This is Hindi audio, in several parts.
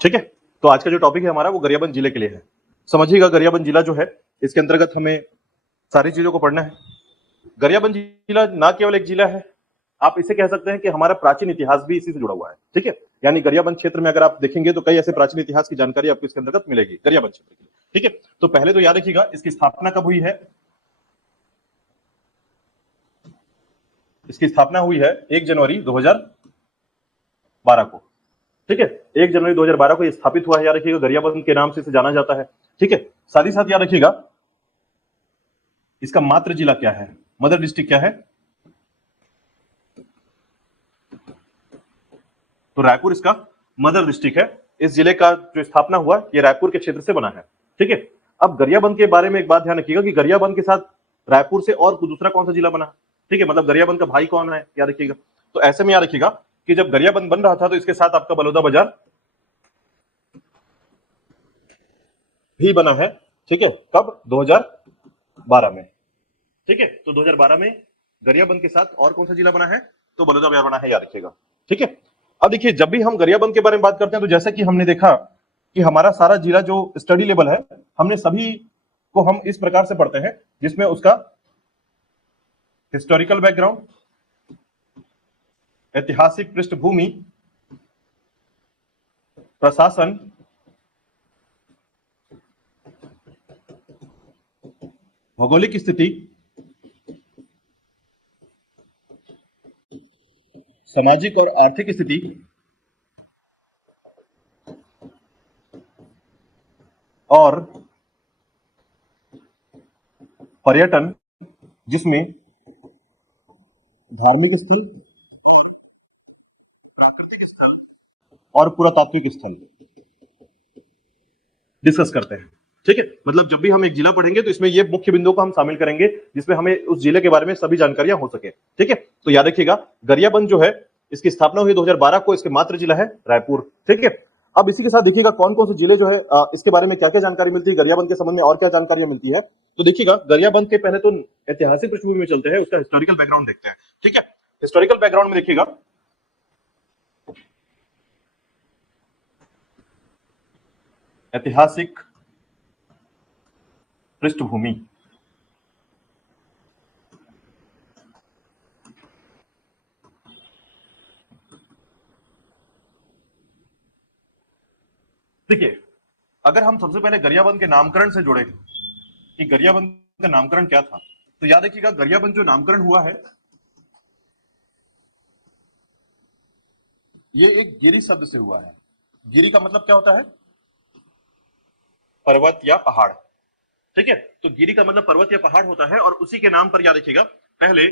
ठीक है। तो आज का जो टॉपिक है हमारा वो गरियाबंद जिले के लिए है। समझिएगा, गरियाबंद जिला जो है इसके अंतर्गत हमें सारी चीजों को पढ़ना है। गरियाबंद जिला ना केवल एक जिला है, आप इसे कह सकते हैं कि हमारा प्राचीन इतिहास भी इसी से जुड़ा हुआ है। ठीक है, यानी गरियाबंद क्षेत्र में अगर आप देखेंगे तो कई ऐसे प्राचीन इतिहास की जानकारी आपको इसके अंतर्गत मिलेगी गरियाबंद क्षेत्र की। ठीक है, तो पहले तो याद रखिएगा इसकी स्थापना कब हुई है। इसकी स्थापना हुई है 1 जनवरी 2012 को। ठीक है, 1 जनवरी 2012 को यह स्थापित हुआ है। याद रखिएगा गरियाबंद के नाम से इसे जाना जाता है। ठीक है, साथ ही साथ याद रखिएगा इसका मातृ जिला क्या है, मदर डिस्ट्रिक्ट क्या है। तो रायपुर इसका मदर डिस्ट्रिक्ट है। इस जिले का जो स्थापना हुआ ये रायपुर के क्षेत्र से बना है। ठीक है, अब गरियाबंद के बारे में एक बात ध्यान रखिएगा कि गरियाबंद के साथ रायपुर से और दूसरा कौन सा जिला बना। ठीक है, मतलब गरियाबंद का भाई कौन है याद रखिएगा। तो ऐसे में याद रखिएगा कि जब गरियाबंद बन रहा था तो इसके साथ आपका बलौदा बाजार भी बना है। ठीक है, कब? 2012 में। ठीक है, तो 2012 में गरियाबंद के साथ और कौन सा जिला बना है? तो बलौदा बाजार बना है, याद रखिएगा। ठीक है, अब देखिए जब भी हम गरियाबंद के बारे में बात करते हैं तो जैसे कि हमने देखा कि हमारा सारा जिला जो स्टडी लेवल है हमने सभी को हम इस प्रकार से पढ़ते हैं जिसमें उसका हिस्टोरिकल बैकग्राउंड, ऐतिहासिक पृष्ठभूमि, प्रशासन, भौगोलिक स्थिति, सामाजिक और आर्थिक स्थिति, और पर्यटन जिसमें धार्मिक स्थल, प्राकृतिक स्थल और पुरातात्विक स्थल डिस्कस करते हैं। ठीक है, मतलब जब भी हम एक जिला पढ़ेंगे तो इसमें ये मुख्य बिंदुओं को हम शामिल करेंगे जिसमें हमें उस जिले के बारे में सभी जानकारियां हो सके। ठीक है, तो याद रखिएगा गरियाबंद जो है इसकी स्थापना हुई 2012 को, इसके मातृ जिला है रायपुर। ठीक है, अब इसी के साथ देखिएगा कौन कौन से जिले जो है इसके बारे में क्या क्या जानकारी मिलती है, गरियाबंद के संबंध में और क्या जानकारियां मिलती है। तो देखिएगा गरियाबंद के पहले तो ऐतिहासिक पृष्ठभूमि में चलते हैं, उसका हिस्टोरिकल बैकग्राउंड देखते हैं। ठीक है, हिस्टोरिकल बैकग्राउंड में देखिएगा ऐतिहासिक पृष्ठभूमि, देखिए अगर हम सबसे पहले गरियाबंद के नामकरण से जुड़े कि गरियाबंद का नामकरण क्या था, तो याद रखिएगा गरियाबंद जो नामकरण हुआ है ये एक गिरी शब्द से हुआ है। गिरी का मतलब क्या होता है? पर्वत या पहाड़। ठीक है, तो गिरी का मतलब पर्वत या पहाड़ होता है और उसी के नाम पर याद रखिएगा पहले,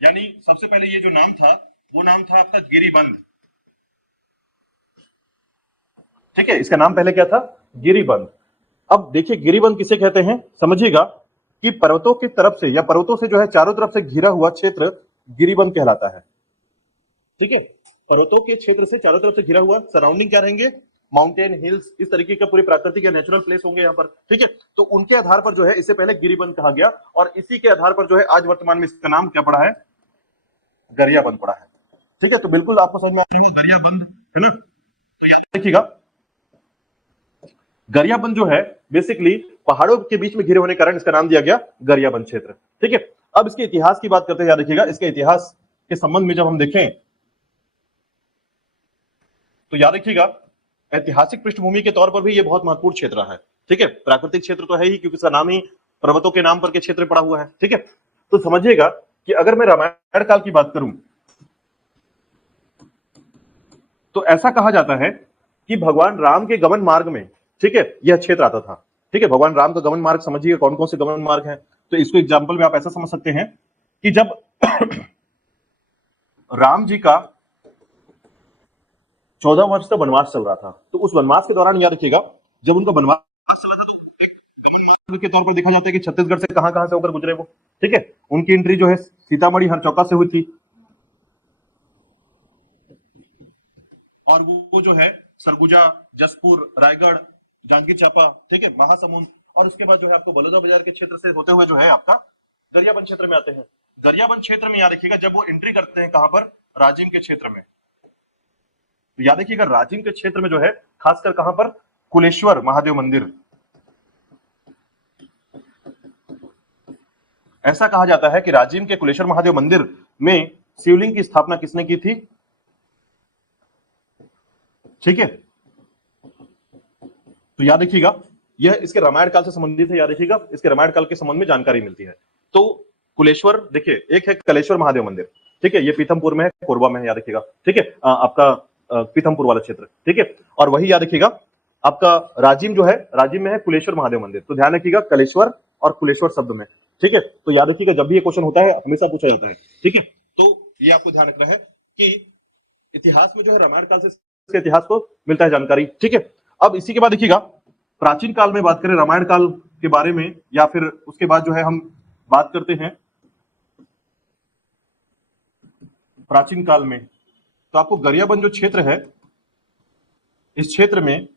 यानी सबसे पहले ये जो नाम था वो नाम था आपका गिरिबंद। ठीक है, इसका नाम पहले क्या था? गिरिबंद। अब देखिए गिरिबंद किसे कहते हैं, समझिएगा कि पर्वतों की तरफ से या पर्वतों से जो है चारों तरफ से घिरा हुआ क्षेत्र गिरिबंद कहलाता है। ठीक है, पर्वतों के क्षेत्र से चारों तरफ से घिरा हुआ, सराउंडिंग क्या रहेंगे? माउंटेन, हिल्स, इस तरीके का पूरे प्राकृतिक या नेचुरल प्लेस होंगे यहाँ पर। ठीक है, तो उनके आधार पर जो है इससे पहले गिरिबंद कहा गया और इसी के आधार पर जो है आज वर्तमान में इसका नाम क्या पड़ा है? गरियाबंद पड़ा है। ठीक है, तो बिल्कुल आपको समझ में आ रही है गरियाबंद, है ना। तो याद रखिएगा गरियाबंद जो है बेसिकली पहाड़ों के बीच में घिरे होने के कारण इसका नाम दिया गया गरियाबंद क्षेत्र। ठीक है, अब इसके इतिहास की बात करते हैं। याद रखिएगा इसके इतिहास के संबंध में जब हम देखें तो याद रखिएगा ऐतिहासिक पृष्ठभूमि के तौर पर भी यह बहुत महत्वपूर्ण क्षेत्र है। ठीक है, प्राकृतिक क्षेत्र तो है ही क्योंकि इसका नाम ही पर्वतों के नाम पर के क्षेत्र पड़ा हुआ है। ठीक है, तो समझिएगा कि अगर मैं रामायण काल की बात करूं तो ऐसा कहा जाता है कि भगवान राम के गमन मार्ग में, ठीक है, यह क्षेत्र आता था। ठीक है, भगवान राम का गमन मार्ग समझिए कौन कौन से गमन मार्ग हैं। तो इसको एग्जाम्पल में आप ऐसा समझ सकते हैं कि जब राम जी का 14 वर्ष का वनवास चल रहा था तो उस वनवास के दौरान याद रखिएगा जब उनका वनवास चला था तो एक गमन मार्ग के तौर पर देखा जाता है कि छत्तीसगढ़ से कहां कहां से होकर गुजरे वो। ठीक है, उनकी एंट्री जो है सीतामढ़ी हरचौका से हुई थी और वो जो है सरगुजा, जसपुर, रायगढ़, जांजगीर चांपा, ठीक है, महासमुंद और उसके बाद जो है आपको बलौदा बाजार के क्षेत्र से होते हुए जो है आपका गरियाबंद क्षेत्र में आते हैं। गरियाबंद क्षेत्र में याद रखिएगा जब वो एंट्री करते हैं कहां पर? राजिम के क्षेत्र में। तो याद रखिएगा राजिम के क्षेत्र में जो है खासकर कहां पर, कुलेश्वर महादेव मंदिर। ऐसा कहा जाता है कि राजिम के कुलेश्वर महादेव मंदिर में शिवलिंग की स्थापना किसने की थी? ठीक है, तो याद रखिएगा यह इसके रामायण काल से संबंधित है। याद रखिएगा इसके रामायण काल के संबंध में जानकारी मिलती है। तो कुलेश्वर देखिए, एक है कलेश्वर महादेव मंदिर, ठीक है, ये पीथमपुर में है, कोरबा में है, याद रखिएगा। ठीक है, आपका पीथमपुर वाला क्षेत्र, ठीक है। और वही याद रखिएगा आपका राजिम जो है, राजिम में है कुलेश्वर महादेव मंदिर। तो ध्यान रखिएगा कलेश्वर और कुलेश्वर शब्द में, ठीक है। तो याद रखिएगा जब भी ये क्वेश्चन होता है हमेशा पूछा जाता है, ठीक है। तो ये आपको ध्यान रखना है कि इतिहास में जो है रामायण काल से इसके इतिहास को मिलता है जानकारी, ठीक है। अब इसी के बाद देखिएगा प्राचीन काल में बात करें रामायण काल के बारे में, या फिर उसके बाद जो है हम बात करते हैं प्राचीन काल में, तो आपको गरियाबंद जो क्षेत्र है, इस क्षेत्र में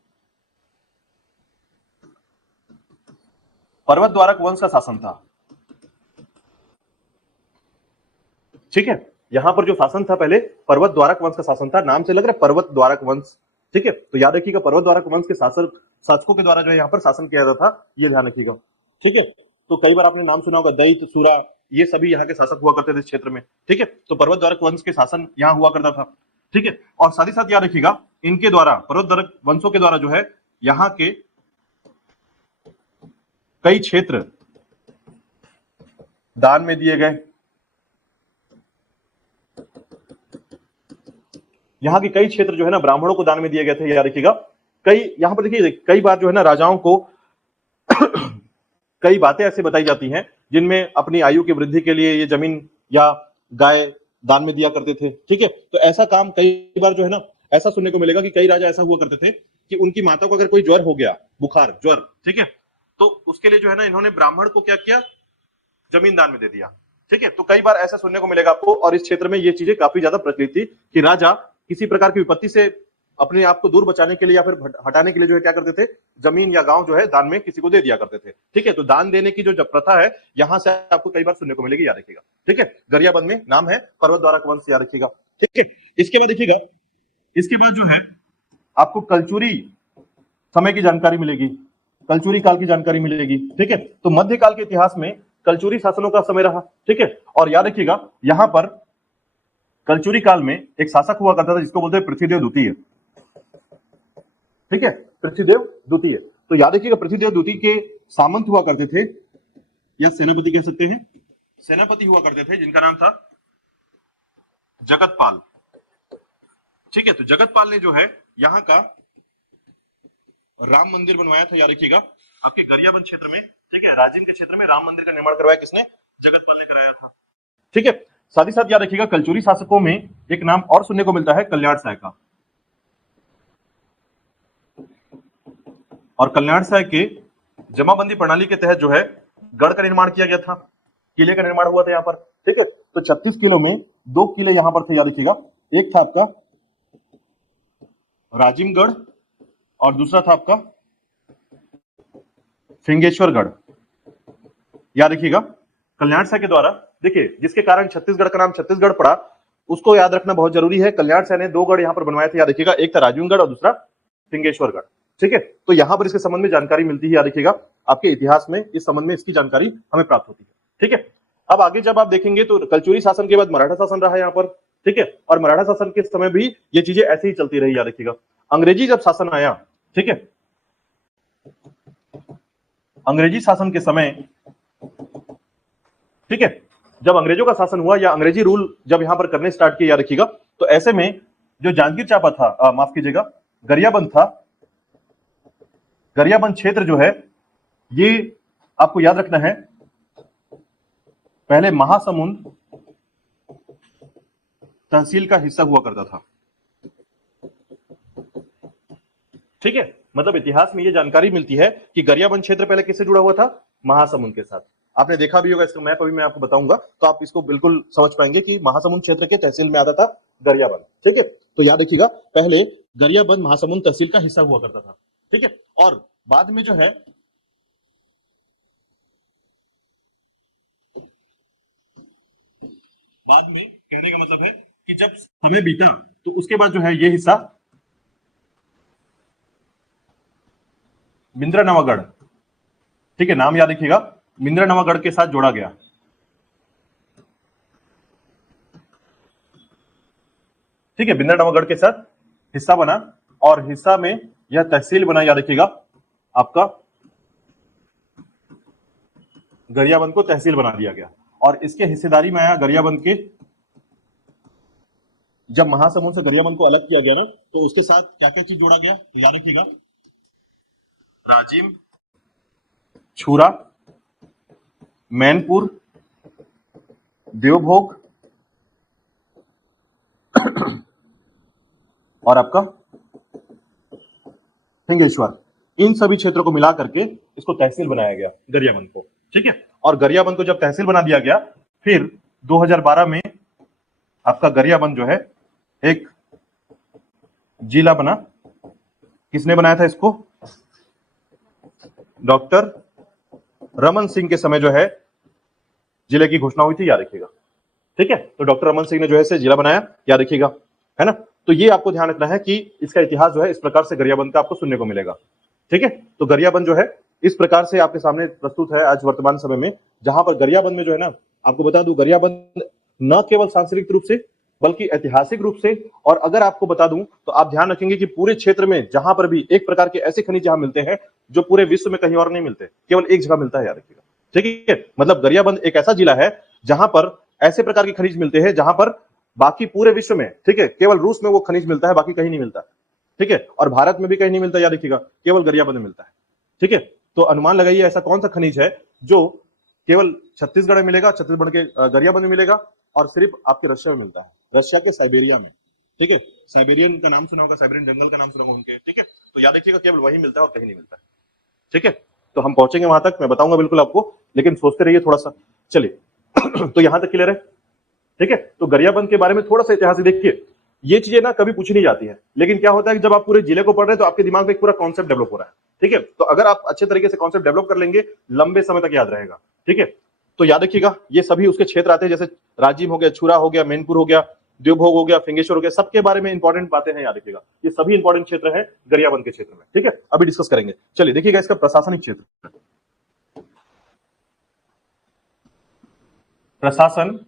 पर्वत द्वारक वंश का शासन था, ठीक है। यहां पर जो शासन था पहले पर्वत द्वारक वंश का शासन था, नाम से लग रहा है पर्वत द्वारक वंश, ठीक है। तो याद रखिएगा पर्वत द्वारक वंश के शासकों के द्वारा जो है यहाँ पर शासन किया जाता था, ये ध्यान रखिएगा, ठीक है। तो कई बार आपने नाम सुना होगा दैत्य, सूरा, ये सभी यहाँ के शासक हुआ करते थे इस क्षेत्र में, ठीक है। तो पर्वत द्वारक वंश के शासन यहाँ हुआ करता था, ठीक है। और साथ ही साथ याद रखिएगा इनके द्वारा, पर्वत द्वारक वंशों के द्वारा जो है यहाँ के कई क्षेत्र दान में दिए गए। यहाँ के कई क्षेत्र जो है ना ब्राह्मणों को दान में दिए गए थे, याद रखिएगा। कई यहाँ पर देखिए कई बार जो है ना राजाओं को कई बातें ऐसे बताई जाती हैं जिनमें अपनी आयु की वृद्धि के लिए ये जमीन या गाय दान में दिया करते थे, ठीक है। तो ऐसा काम कई बार जो है ना ऐसा सुनने को मिलेगा कि कई राजा ऐसा हुआ करते थे कि उनकी माता को अगर कोई ज्वर हो गया, बुखार, ज्वर, ठीक है, तो उसके लिए जो है ना इन्होंने ब्राह्मण को क्या किया, जमीन दान में दे दिया, ठीक है। तो कई बार ऐसा सुनने को मिलेगा आपको, और इस क्षेत्र में ये चीजें काफी ज्यादा प्रचलित थी कि राजा किसी प्रकार की विपत्ति से अपने आप को दूर बचाने के लिए या फिर हटाने के लिए जो है क्या करते थे, जमीन या गांव जो है दान में किसी को दे दिया करते थे, ठीक है। तो दान देने की जो प्रथा है यहां से आपको कई बार सुनने को मिलेगी, याद रखिएगा, ठीक है। गरियाबंद में नाम है पर्वत द्वारक वंश, याद रखिएगा, ठीक है। इसके बाद देखिएगा, इसके बाद जो है आपको कलचुरी समय की जानकारी मिलेगी, कलचुरी काल की जानकारी मिलेगी, ठीक है। तो मध्यकाल के इतिहास में कलचुरी शासनों का समय रहा, ठीक है। और याद रखिएगा यहां पर कलचुरी काल में एक शासक हुआ करता था जिसको बोलते हैं पृथ्वीदेव द्वितीय, ठीक है, पृथ्वीदेव द्वितीय। तो याद रखिएगा पृथ्वीदेव द्वितीय के सामंत हुआ करते थे, या सेनापति कह सकते हैं, सेनापति हुआ करते थे जिनका नाम था जगतपाल, ठीक है। तो जगतपाल ने जो है यहाँ का राम मंदिर बनवाया था, याद रखिएगा आपके गरियाबंद क्षेत्र में, ठीक है। राजिम के क्षेत्र में राम मंदिर का निर्माण करवाया किसने, जगतपाल ने कराया था, ठीक है। साथ ही साथ याद रखिएगा कलचुरी शासकों में एक नाम और सुनने को मिलता है कल्याण साय का, और कल्याण साय के जमाबंदी प्रणाली के तहत जो है गढ़ का निर्माण किया गया था, किले का निर्माण हुआ था यहाँ पर, ठीक है। तो 36 किलो में 2 किले यहाँ पर थे, याद रखिएगा। एक था आपका राजिमगढ़ और दूसरा था आपका फिंगेश्वरगढ़, याद रखिएगा। कल्याण साय के द्वारा देखिए जिसके कारण छत्तीसगढ़ का नाम छत्तीसगढ़ पड़ा, उसको याद रखना बहुत जरूरी है। कल्याण साय ने 2 गढ़ यहाँ पर बनवाए थे, याद रखिएगा, एक था राजिमगढ़ और दूसरा फिंगेश्वरगढ़, ठीक है। तो यहां पर इसके संबंध में जानकारी मिलती है, याद रखिएगा आपके इतिहास में इस संबंध में इसकी जानकारी हमें प्राप्त होती है, ठीक है। अब आगे जब आप देखेंगे तो कलचुरी शासन के बाद मराठा शासन रहा यहाँ पर, ठीक है। और मराठा शासन के समय भी ये चीजें ऐसे ही चलती रही, याद रखिएगा। अंग्रेजी जब शासन आया, ठीक है, अंग्रेजी शासन के समय, ठीक है, जब अंग्रेजों का शासन हुआ या अंग्रेजी रूल जब यहां पर करने स्टार्ट किया, याद रखिएगा, तो ऐसे में जो जांजगीर चांपा था, माफ कीजिएगा, गरियाबंद था, गरियाबंद क्षेत्र जो है ये आपको याद रखना है पहले महासमुंद तहसील का हिस्सा हुआ करता था, ठीक है। मतलब इतिहास में ये जानकारी मिलती है कि गरियाबंद क्षेत्र पहले किससे जुड़ा हुआ था, महासमुंद के साथ। आपने देखा भी होगा, इसका मैप अभी मैं आपको बताऊंगा तो आप इसको बिल्कुल समझ पाएंगे कि महासमुंद क्षेत्र के तहसील में आता था गरियाबंद, ठीक है। तो याद रखिएगा पहले गरियाबंद महासमुंद तहसील का हिस्सा हुआ करता था, ठीक है। और बाद में जो है बाद में कहने का मतलब है कि जब समय बीता तो उसके बाद जो है ये हिस्सा बिंद्रा नवागढ़, ठीक है, नाम याद रखिएगा, बिंद्रा नवागढ़ के साथ जोड़ा गया। ठीक है, बिंद्रा नवागढ़ के साथ हिस्सा बना और हिस्सा में यह तहसील बना, याद रखिएगा, आपका गरियाबंद को तहसील बना दिया गया। और इसके हिस्सेदारी में आया गरियाबंद के, जब महासमुंद से गरियाबंद को अलग किया गया ना, तो उसके साथ क्या क्या चीज जोड़ा गया, तो याद रखिएगा, राजिम, छुरा, मैनपुर, देवभोग और आपका हिंगेश्वर, इन सभी क्षेत्रों को मिला करके इसको तहसील बनाया गया गरियाबंद को। ठीक है, और गरियाबंद को जब तहसील बना दिया गया, फिर 2012 में आपका गरियाबंद जो है एक जिला बना। किसने बनाया था इसको? डॉक्टर रमन सिंह के समय जो है जिले की घोषणा हुई थी, याद रखिएगा। ठीक है, तो डॉक्टर रमन सिंह ने जो है इसे जिला बनाया, याद रखिएगा, है ना। तो ये आपको ध्यान रखना है कि इसका इतिहास जो है इस प्रकार से गरियाबंद का आपको सुनने को मिलेगा। ठीक है, तो गरियाबंद जो है इस प्रकार से आपके सामने प्रस्तुत है आज वर्तमान समय में, जहां पर गरियाबंद में जो है ना, आपको बता दूं, गरियाबंद न केवल सांस्कृतिक रूप से बल्कि ऐतिहासिक रूप से, और अगर आपको बता दूं तो आप ध्यान रखेंगे कि पूरे क्षेत्र में जहां पर भी एक प्रकार के ऐसे खनिज जहां मिलते हैं जो पूरे विश्व में कहीं और नहीं मिलते, केवल एक जगह मिलता है, याद रखिएगा। ठीक है, मतलब गरियाबंद एक ऐसा जिला है जहां पर ऐसे प्रकार के खनिज मिलते हैं जहां पर बाकी पूरे विश्व में, ठीक है, केवल रूस में वो खनिज मिलता है, बाकी कहीं नहीं मिलता। ठीक है, और भारत में भी कहीं नहीं मिलता, याद रखिएगा, केवल गरियाबंद में मिलता है। ठीक है, तो अनुमान लगाइए ऐसा कौन सा खनिज है जो केवल छत्तीसगढ़ में मिलेगा, छत्तीसगढ़ के गरियाबंद में मिलेगा, और सिर्फ आपके रशिया में मिलता है, रशिया के साइबेरिया में। ठीक है, साइबेरियन का नाम सुना होगा, साइबेरियन जंगल का नाम सुना होगा उनके। ठीक है, तो याद रखिएगा केवल वही मिलता है और कहीं नहीं मिलता है। ठीक है, तो हम पहुंचेंगे वहां तक, मैं बताऊंगा बिल्कुल आपको, लेकिन सोचते रहिए थोड़ा सा। चलिए तो यहां तक क्लियर है। ठीक है, तो गरियाबंद के बारे में थोड़ा सा इतिहास देखिए। ये चीजें ना कभी पूछी नहीं जाती है, लेकिन क्या होता है कि जब आप पूरे जिले को पढ़ रहे हैं तो आपके दिमाग में एक पूरा कॉन्सेप्ट डेवलप हो रहा है। ठीक है, तो अगर आप अच्छे तरीके से कॉन्सेप्ट डेवलप कर लेंगे, लंबे समय तक याद रहेगा। ठीक है, तो याद रखिएगा ये सभी उसके क्षेत्र आते हैं, जैसे राजिम हो गया, छुरा हो गया, मैनपुर हो गया, देवभोग हो गया, फिंगेश्वर हो गया, सबके बारे में इंपॉर्टेंट बातें हैं, याद रखिएगा। ये सभी इंपॉर्टेंट क्षेत्र हैं गरियाबंद के क्षेत्र में। ठीक है, अभी डिस्कस करेंगे। चलिए देखिएगा इसका प्रशासनिक क्षेत्र। प्रशासन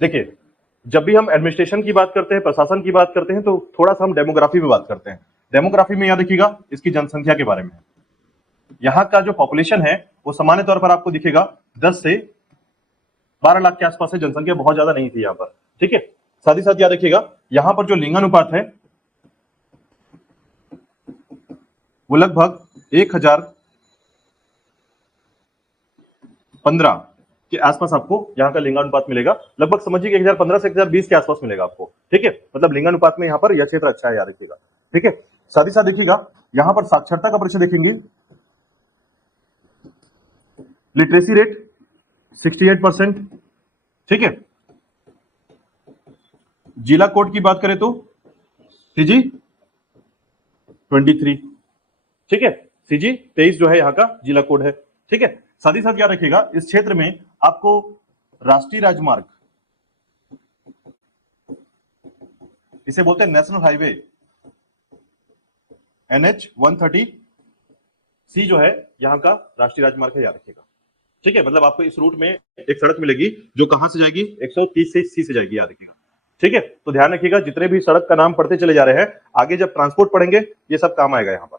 देखिए, जब भी हम एडमिनिस्ट्रेशन की बात करते हैं, प्रशासन की बात करते हैं, तो थोड़ा सा हम डेमोग्राफी में बात करते हैं। डेमोग्राफी में याद रखिएगा इसकी जनसंख्या के बारे में। यहाँ का जो पॉपुलेशन है वो सामान्य तौर पर आपको दिखेगा 10 से 12 लाख के आसपास है, जनसंख्या बहुत ज्यादा नहीं थी यहाँ पर। ठीक है, साथ ही साथ याद रखिएगा यहाँ पर जो लिंगानुपात है वो लगभग 1015 के आसपास आपको यहाँ का लिंगानुपात मिलेगा। लगभग समझिए 1015 से 1020 के आसपास मिलेगा आपको। ठीक है, मतलब लिंगानुपात में यहाँ पर यह क्षेत्र अच्छा है, याद रखिएगा। ठीक है, साथ ही साथ देखिएगा यहाँ पर साक्षरता का परिचय देखेंगे, लिटरेसी रेट 68%। ठीक है, जिला कोड की बात करें तो सीजी 23। ठीक है, सीजी 23 जो है यहाँ का जिला कोड है। ठीक है, साथ ही साथ याद रखिएगा इस क्षेत्र में आपको राष्ट्रीय राजमार्ग, इसे बोलते हैं नेशनल हाईवे, NH 130C जो है यहाँ का राष्ट्रीय राजमार्ग है, याद रखिएगा। ठीक है, मतलब आपको इस रूट में एक सड़क मिलेगी जो कहां से जाएगी, 130 से जाएगी, याद रखिएगा। ठीक है, तो ध्यान रखिएगा जितने भी सड़क का नाम पढ़ते चले जा रहे हैं, आगे जब ट्रांसपोर्ट पढ़ेंगे ये सब काम आएगा यहाँ पर।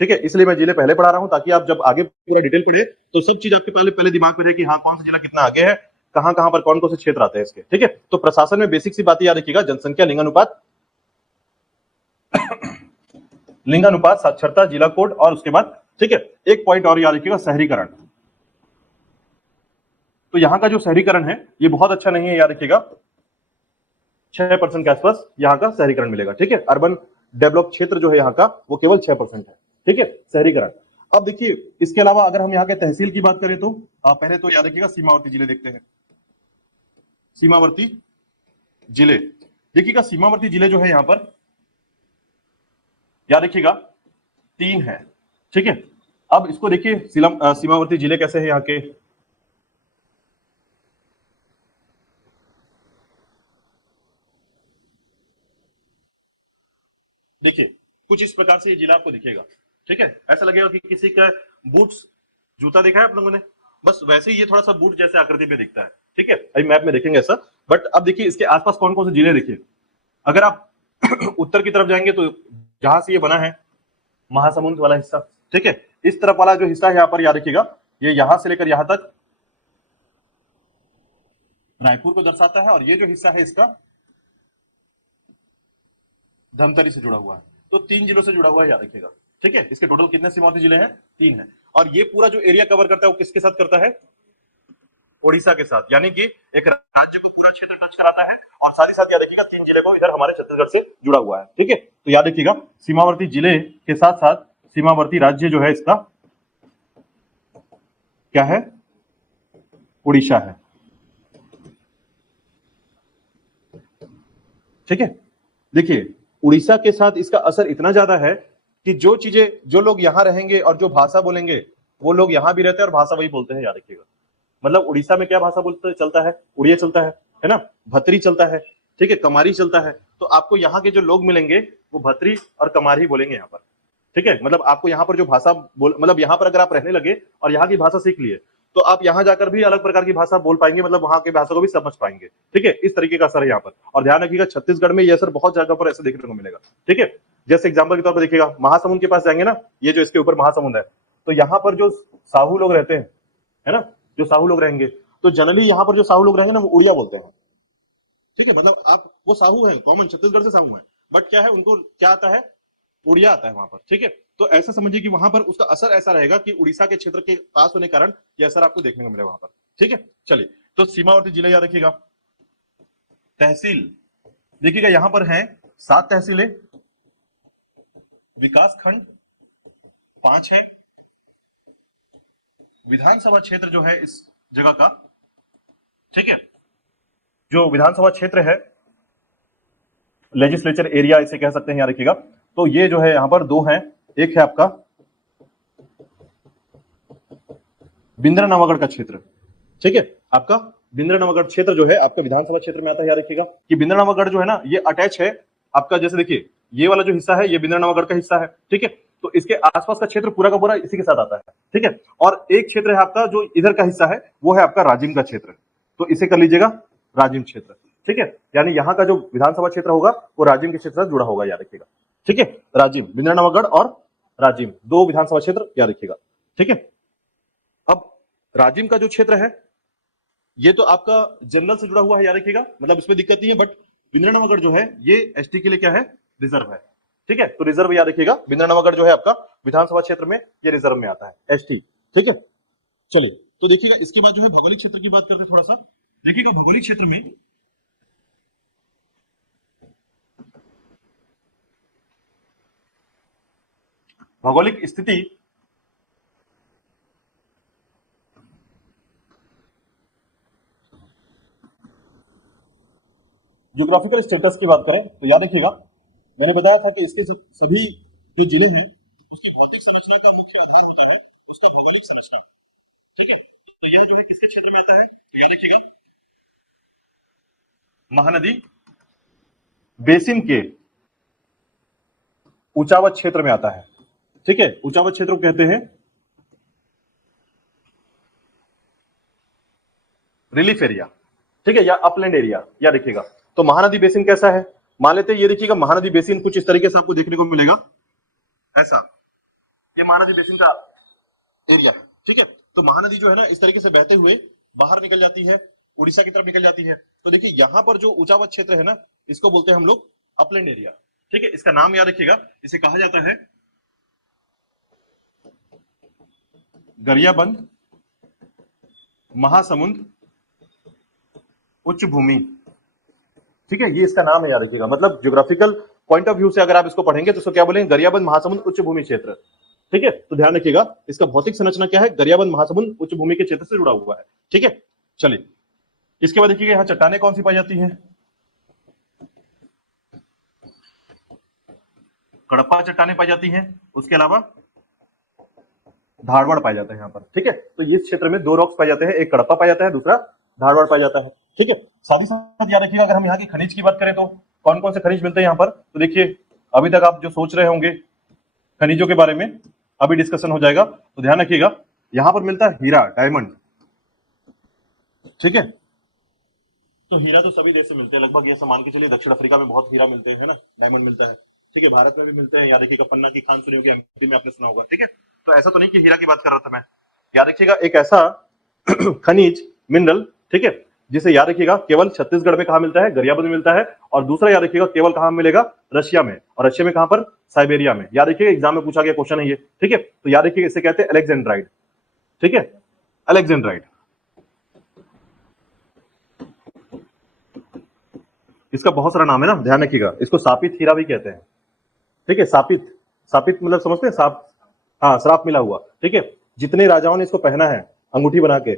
ठीक है, इसलिए मैं जिले पहले पढ़ा रहा हूं ताकि आप जब आगे पूरा डिटेल पढ़े तो सब चीज आपके पहले पहले दिमाग में रहे कि हाँ कौन सा जिला कितना आगे है, कहां कहां पर कौन कौन से क्षेत्र आते हैं इसके। ठीक है, तो प्रशासन में बेसिक सी बातें याद रखिएगा, जनसंख्या, लिंगानुपात, लिंगानुपात, साक्षरता, जिला कोड, और उसके बाद ठीक है एक पॉइंट और याद रखिएगा, शहरीकरण। तो यहां का जो शहरीकरण है ये बहुत अच्छा नहीं है, याद रखिएगा, 6% के आसपास यहाँ का शहरीकरण मिलेगा। ठीक है, अर्बन डेवलप क्षेत्र जो है यहाँ का वो केवल 6% है। ठीक है, शहरीकरण। अब देखिए इसके अलावा अगर हम यहाँ के तहसील की बात करें तो पहले तो याद रखिएगा सीमावर्ती जिले देखते हैं। सीमावर्ती जिले देखिएगा, सीमावर्ती जिले जो है यहाँ पर याद रखिएगा 3 है। ठीक है, अब इसको देखिए, सीमावर्ती जिले कैसे हैं यहाँ के। देखिए कुछ इस प्रकार से ये जिला आपको दिखेगा, ठीक है। ऐसा लगेगा कि किसी का बूट्स, जूता देखा है आप लोगों ने, बस वैसे ही ये थोड़ा सा बूट जैसे आकृति में दिखता है, ठीक है। अभी मैप में देखेंगे ऐसा। बट अब देखिए इसके आसपास कौन कौन से जिले देखिए। अगर आप उत्तर की तरफ जाएंगे तो जहां से ये बना है महासमुंद वाला हिस्सा, ठीक है, इस तरफ वाला जो हिस्सा है यहाँ पर याद रखिएगा, ये यहां से लेकर यहां तक रायपुर को दर्शाता है, और ये जो हिस्सा है इसका धमतरी से जुड़ा हुआ है। तो 3 जिलों से जुड़ा हुआ है, याद रखिएगा, ठीक है। इसके टोटल कितने सीमावर्ती जिले हैं? 3 है। और ये पूरा जो एरिया कवर करता है वो किसके साथ करता है? ओडिशा के साथ, यानी कि एक राज्य को पूरा क्षेत्र टच कराता है। और साथ ही साथ याद रखिएगा 3 जिले को इधर हमारे छत्तीसगढ़ से जुड़ा हुआ है, ठीक है। तो याद रखिएगा सीमावर्ती जिले के साथ साथ सीमावर्ती राज्य जो है इसका क्या है? उड़ीसा है, ठीक है। देखिए उड़ीसा के साथ इसका असर इतना ज्यादा है कि जो चीजें, जो लोग यहां रहेंगे और जो भाषा बोलेंगे वो लोग यहां भी रहते हैं और भाषा वही बोलते हैं, याद रखिएगा। मतलब उड़ीसा में क्या भाषा बोलते चलता है? उड़िया चलता है ना, भत्री चलता है, ठीक है, कमारी चलता है। तो आपको यहाँ के जो लोग मिलेंगे वो भत्री और कमारी बोलेंगे यहाँ पर, ठीक है। मतलब आपको यहाँ पर जो भाषा बोल, मतलब यहाँ पर अगर आप रहने लगे और यहाँ की भाषा सीख लिए तो आप यहाँ जाकर भी अलग प्रकार की भाषा बोल पाएंगे, मतलब वहां की भाषा को भी समझ पाएंगे, ठीक है। इस तरीके का असर है यहाँ पर। और ध्यान रखिएगा छत्तीसगढ़ में यह असर बहुत जगह पर ऐसे देखने को मिलेगा, ठीक है। जैसे एग्जाम्पल के तौर पर देखिएगा, महासमुंद के पास जाएंगे ना, ये जो इसके ऊपर महासमुंद है, तो यहाँ पर जो साहू लोग रहते हैं, है ना, जो साहू लोग रहेंगे, तो जनरली यहाँ पर जो साहू लोग रहेंगे ना वो उड़िया बोलते हैं, ठीक है। मतलब आप, वो साहू है, कॉमन छत्तीसगढ़ से साहू है, बट क्या है, उनको क्या आता है? उड़िया आता है वहां पर, ठीक है। तो ऐसा समझिए कि वहां पर उसका असर ऐसा रहेगा कि उड़ीसा के क्षेत्र के पास होने के कारण यह असर आपको देखने को मिलेगा वहां पर, ठीक है। चलिए, तो सीमावर्ती जिले याद रखिएगा। तहसील देखिएगा, यहां पर है 7 तहसीलें, विकास खंड 5 है, विधानसभा क्षेत्र जो है इस जगह का, ठीक है, जो विधानसभा क्षेत्र है, लेजिस्लेचर एरिया इसे कह सकते हैं, याद रखिएगा। तो ये जो है यहां पर 2 हैं, एक है आपका बिंद्रानवागढ़ का क्षेत्र, ठीक है। आपका बिंद्रानवागढ़ क्षेत्र जो है आपका विधानसभा क्षेत्र में आता है, याद रखिएगा कि बिंद्रानवागढ़ जो है ना ये अटैच है आपका, जैसे देखिए ये वाला जो हिस्सा है ये बिंद्रानवागढ़ का हिस्सा है, ठीक है। तो इसके आसपास का क्षेत्र पूरा का पूरा इसी के साथ आता है, ठीक है। और एक क्षेत्र है आपका जो इधर का हिस्सा है, वो है आपका राजिम का क्षेत्र, तो इसे कर लीजिएगा राजिम क्षेत्र, ठीक है। यानी यहाँ का जो विधानसभा क्षेत्र होगा वो राजिम के क्षेत्र से जुड़ा होगा, याद रखिएगा, ठीक है। राजिम, बिंद्रानवागढ़ और राजिम 2 विधानसभा क्षेत्र, याद रखिएगा, ठीक है। अब राजिम का जो क्षेत्र है ये तो आपका जनरल से जुड़ा हुआ है, याद रखिएगा, मतलब इसमें दिक्कत नहीं है। बट बिंद्रानवागढ़ जो है ये एसटी के लिए क्या है? रिजर्व है, ठीक है। तो रिजर्व याद रखिएगा, बिंद्रानवागढ़ जो है आपका विधानसभा क्षेत्र में ये रिजर्व में आता है, एसटी, ठीक है। चलिए, तो देखिएगा इसके बाद जो है भौगोलिक क्षेत्र की बात करते हैं थोड़ा सा। देखिएगा भौगोलिक क्षेत्र में भौगोलिक स्थिति, ज्योग्राफिकल स्टेटस की बात करें तो याद रखिएगा मैंने बताया था कि इसके सभी जो जिले हैं उसकी भौतिक संरचना का मुख्य आधार होता है उसका भौगोलिक संरचना, ठीक है। तो यह जो है किसके क्षेत्र में आता है? तो याद रखिएगा महानदी बेसिन के ऊंचावत क्षेत्र में आता है, ठीक है। ऊंचावत क्षेत्र को कहते हैं रिलीफ एरिया, ठीक है, या अपलैंड एरिया, याद रखिएगा। तो महानदी बेसिन कैसा है? मान लेते हैं ये देखिएगा महानदी बेसिन कुछ इस तरीके से आपको देखने को मिलेगा, ऐसा, ये महानदी बेसिन का एरिया है, ठीक है। तो महानदी जो है ना इस तरीके से बहते हुए बाहर निकल जाती है, उड़ीसा की तरफ निकल जाती है। तो देखिए यहां पर जो ऊंचावत क्षेत्र है ना इसको बोलते हैं हम लोग अपलैंड एरिया, ठीक है। इसका नाम याद रखिएगा, इसे कहा जाता है गरियाबंद महासमुंद उच्च भूमि, ठीक है। ये इसका नाम है, याद रखिएगा। मतलब ज्योग्राफिकल पॉइंट ऑफ व्यू से अगर आप इसको पढ़ेंगे तो इसको क्या बोलेंगे? गरियाबंद महासमुंद उच्च भूमि क्षेत्र, ठीक है। तो ध्यान रखिएगा इसका भौतिक संरचना क्या है? गरियाबंद महासमुंद उच्च भूमि के क्षेत्र से जुड़ा हुआ है, ठीक है। चलिए, इसके बाद देखिएगा यहाँ चट्टाने कौन सी पाई जाती है? कडप्पा चट्टाने पाई जाती हैं। उसके अलावा धारवाड़ पाया जाता है यहाँ पर, ठीक है। तो इस क्षेत्र में दो रॉक्स पाए जाते हैं, एक कडप्पा पाया जाता है, दूसरा धारवाड़ पाया जाता है, ठीक है। साथ ही साथ याद रखिएगा, अगर हम यहाँ की खनिज की बात करें तो कौन कौन से खनिज मिलते हैं यहाँ पर, तो देखिए अभी तक आप जो सोच रहे होंगे खनिजों के बारे में, अभी डिस्कशन हो जाएगा, तो ध्यान रखिएगा। यहाँ पर मिलता है हीरा, डायमंड, ठीक है। तो हीरा तो सभी देश से मिलते हैं लगभग, ये मान के चलिए दक्षिण अफ्रीका में बहुत हीरा मिलते हैं, है ना, डायमंड मिलता है, ठीक है। भारत में भी मिलते हैं, याद रखिएगा पन्ना की खान सुनी होगी, एमपी में आपने सुना होगा, ठीक है। तो ऐसा तो नहीं कि हीरा की बात कर रहा था मैं, याद रखिएगा एक ऐसा खनिज, मिनरल, ठीक है, जिसे याद रखिएगा केवल छत्तीसगढ़ में कहा मिलता है, गरियाबंद में मिलता है, और दूसरा याद रखिएगा केवल कहां मिलेगा, रशिया में, और रशिया में कहां पर, साइबेरिया में। याद रखिएगा एग्जाम में पूछा गया क्वेश्चन है ये, ठीक है। तो याद रखिएगा इसे कहते हैं अलेक्जेंड्राइड, ठीक है, अलेक्जेंड्राइड। इसका बहुत सारा नाम है ना, ध्यान रखिएगा। इसको सापित हीरा भी कहते हैं, ठीक है। सापित, सापित मतलब समझते हैं, साप, हाँ, श्राप मिला हुआ, ठीक है। जितने राजाओं ने इसको पहना है अंगूठी बना के,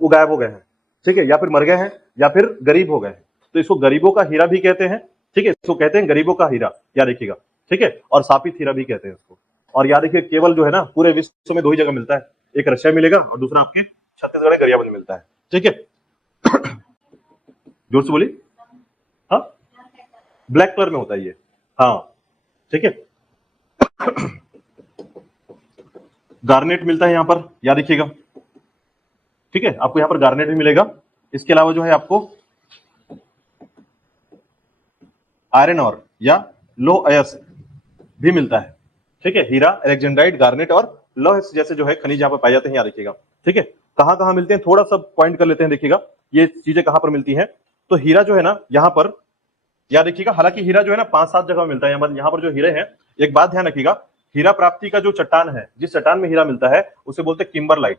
वो गायब हो गए हैं, ठीक है, या फिर मर गए हैं, या फिर गरीब हो गए हैं, तो इसको गरीबों का हीरा भी कहते हैं, ठीक है। इसको कहते हैं गरीबों का हीरा, याद रखिएगा, ठीक है। और सापित हीरा भी कहते हैं इसको। और याद रखिए केवल जो है ना पूरे विश्व में दो ही जगह मिलता है, एक रशिया मिलेगा और दूसरा आपके छत्तीसगढ़ गरियाबंद में मिलता है, ठीक है। जोर से बोलिए। हाँ, ब्लैक कलर में होता है ये, हाँ, ठीक है। गार्नेट मिलता है यहाँ पर, याद रखिएगा, ठीक है। आपको यहाँ पर गार्नेट भी मिलेगा। इसके अलावा जो है आपको आयरन और या लो अयस्क भी मिलता है, ठीक है। हीरा, अलेक्जेंड्राइड, गार्नेट और लौह जैसे जो है खनिज यहाँ पर पाए जाते हैं, याद रखिएगा, ठीक है। कहां कहां मिलते हैं थोड़ा सा पॉइंट कर लेते हैं, देखिएगा ये चीजें कहां पर मिलती हैं। तो हीरा जो है ना यहाँ पर, याद रखिएगा, हालांकि हीरा जो है ना 5-7 जगह में मिलता है। यहाँ पर जो हीरे हैं, एक बात ध्यान रखिएगा, हीरा प्राप्ति का जो चट्टान है, जिस चट्टान में हीरा मिलता है उसे बोलते हैं किम्बरलाइट,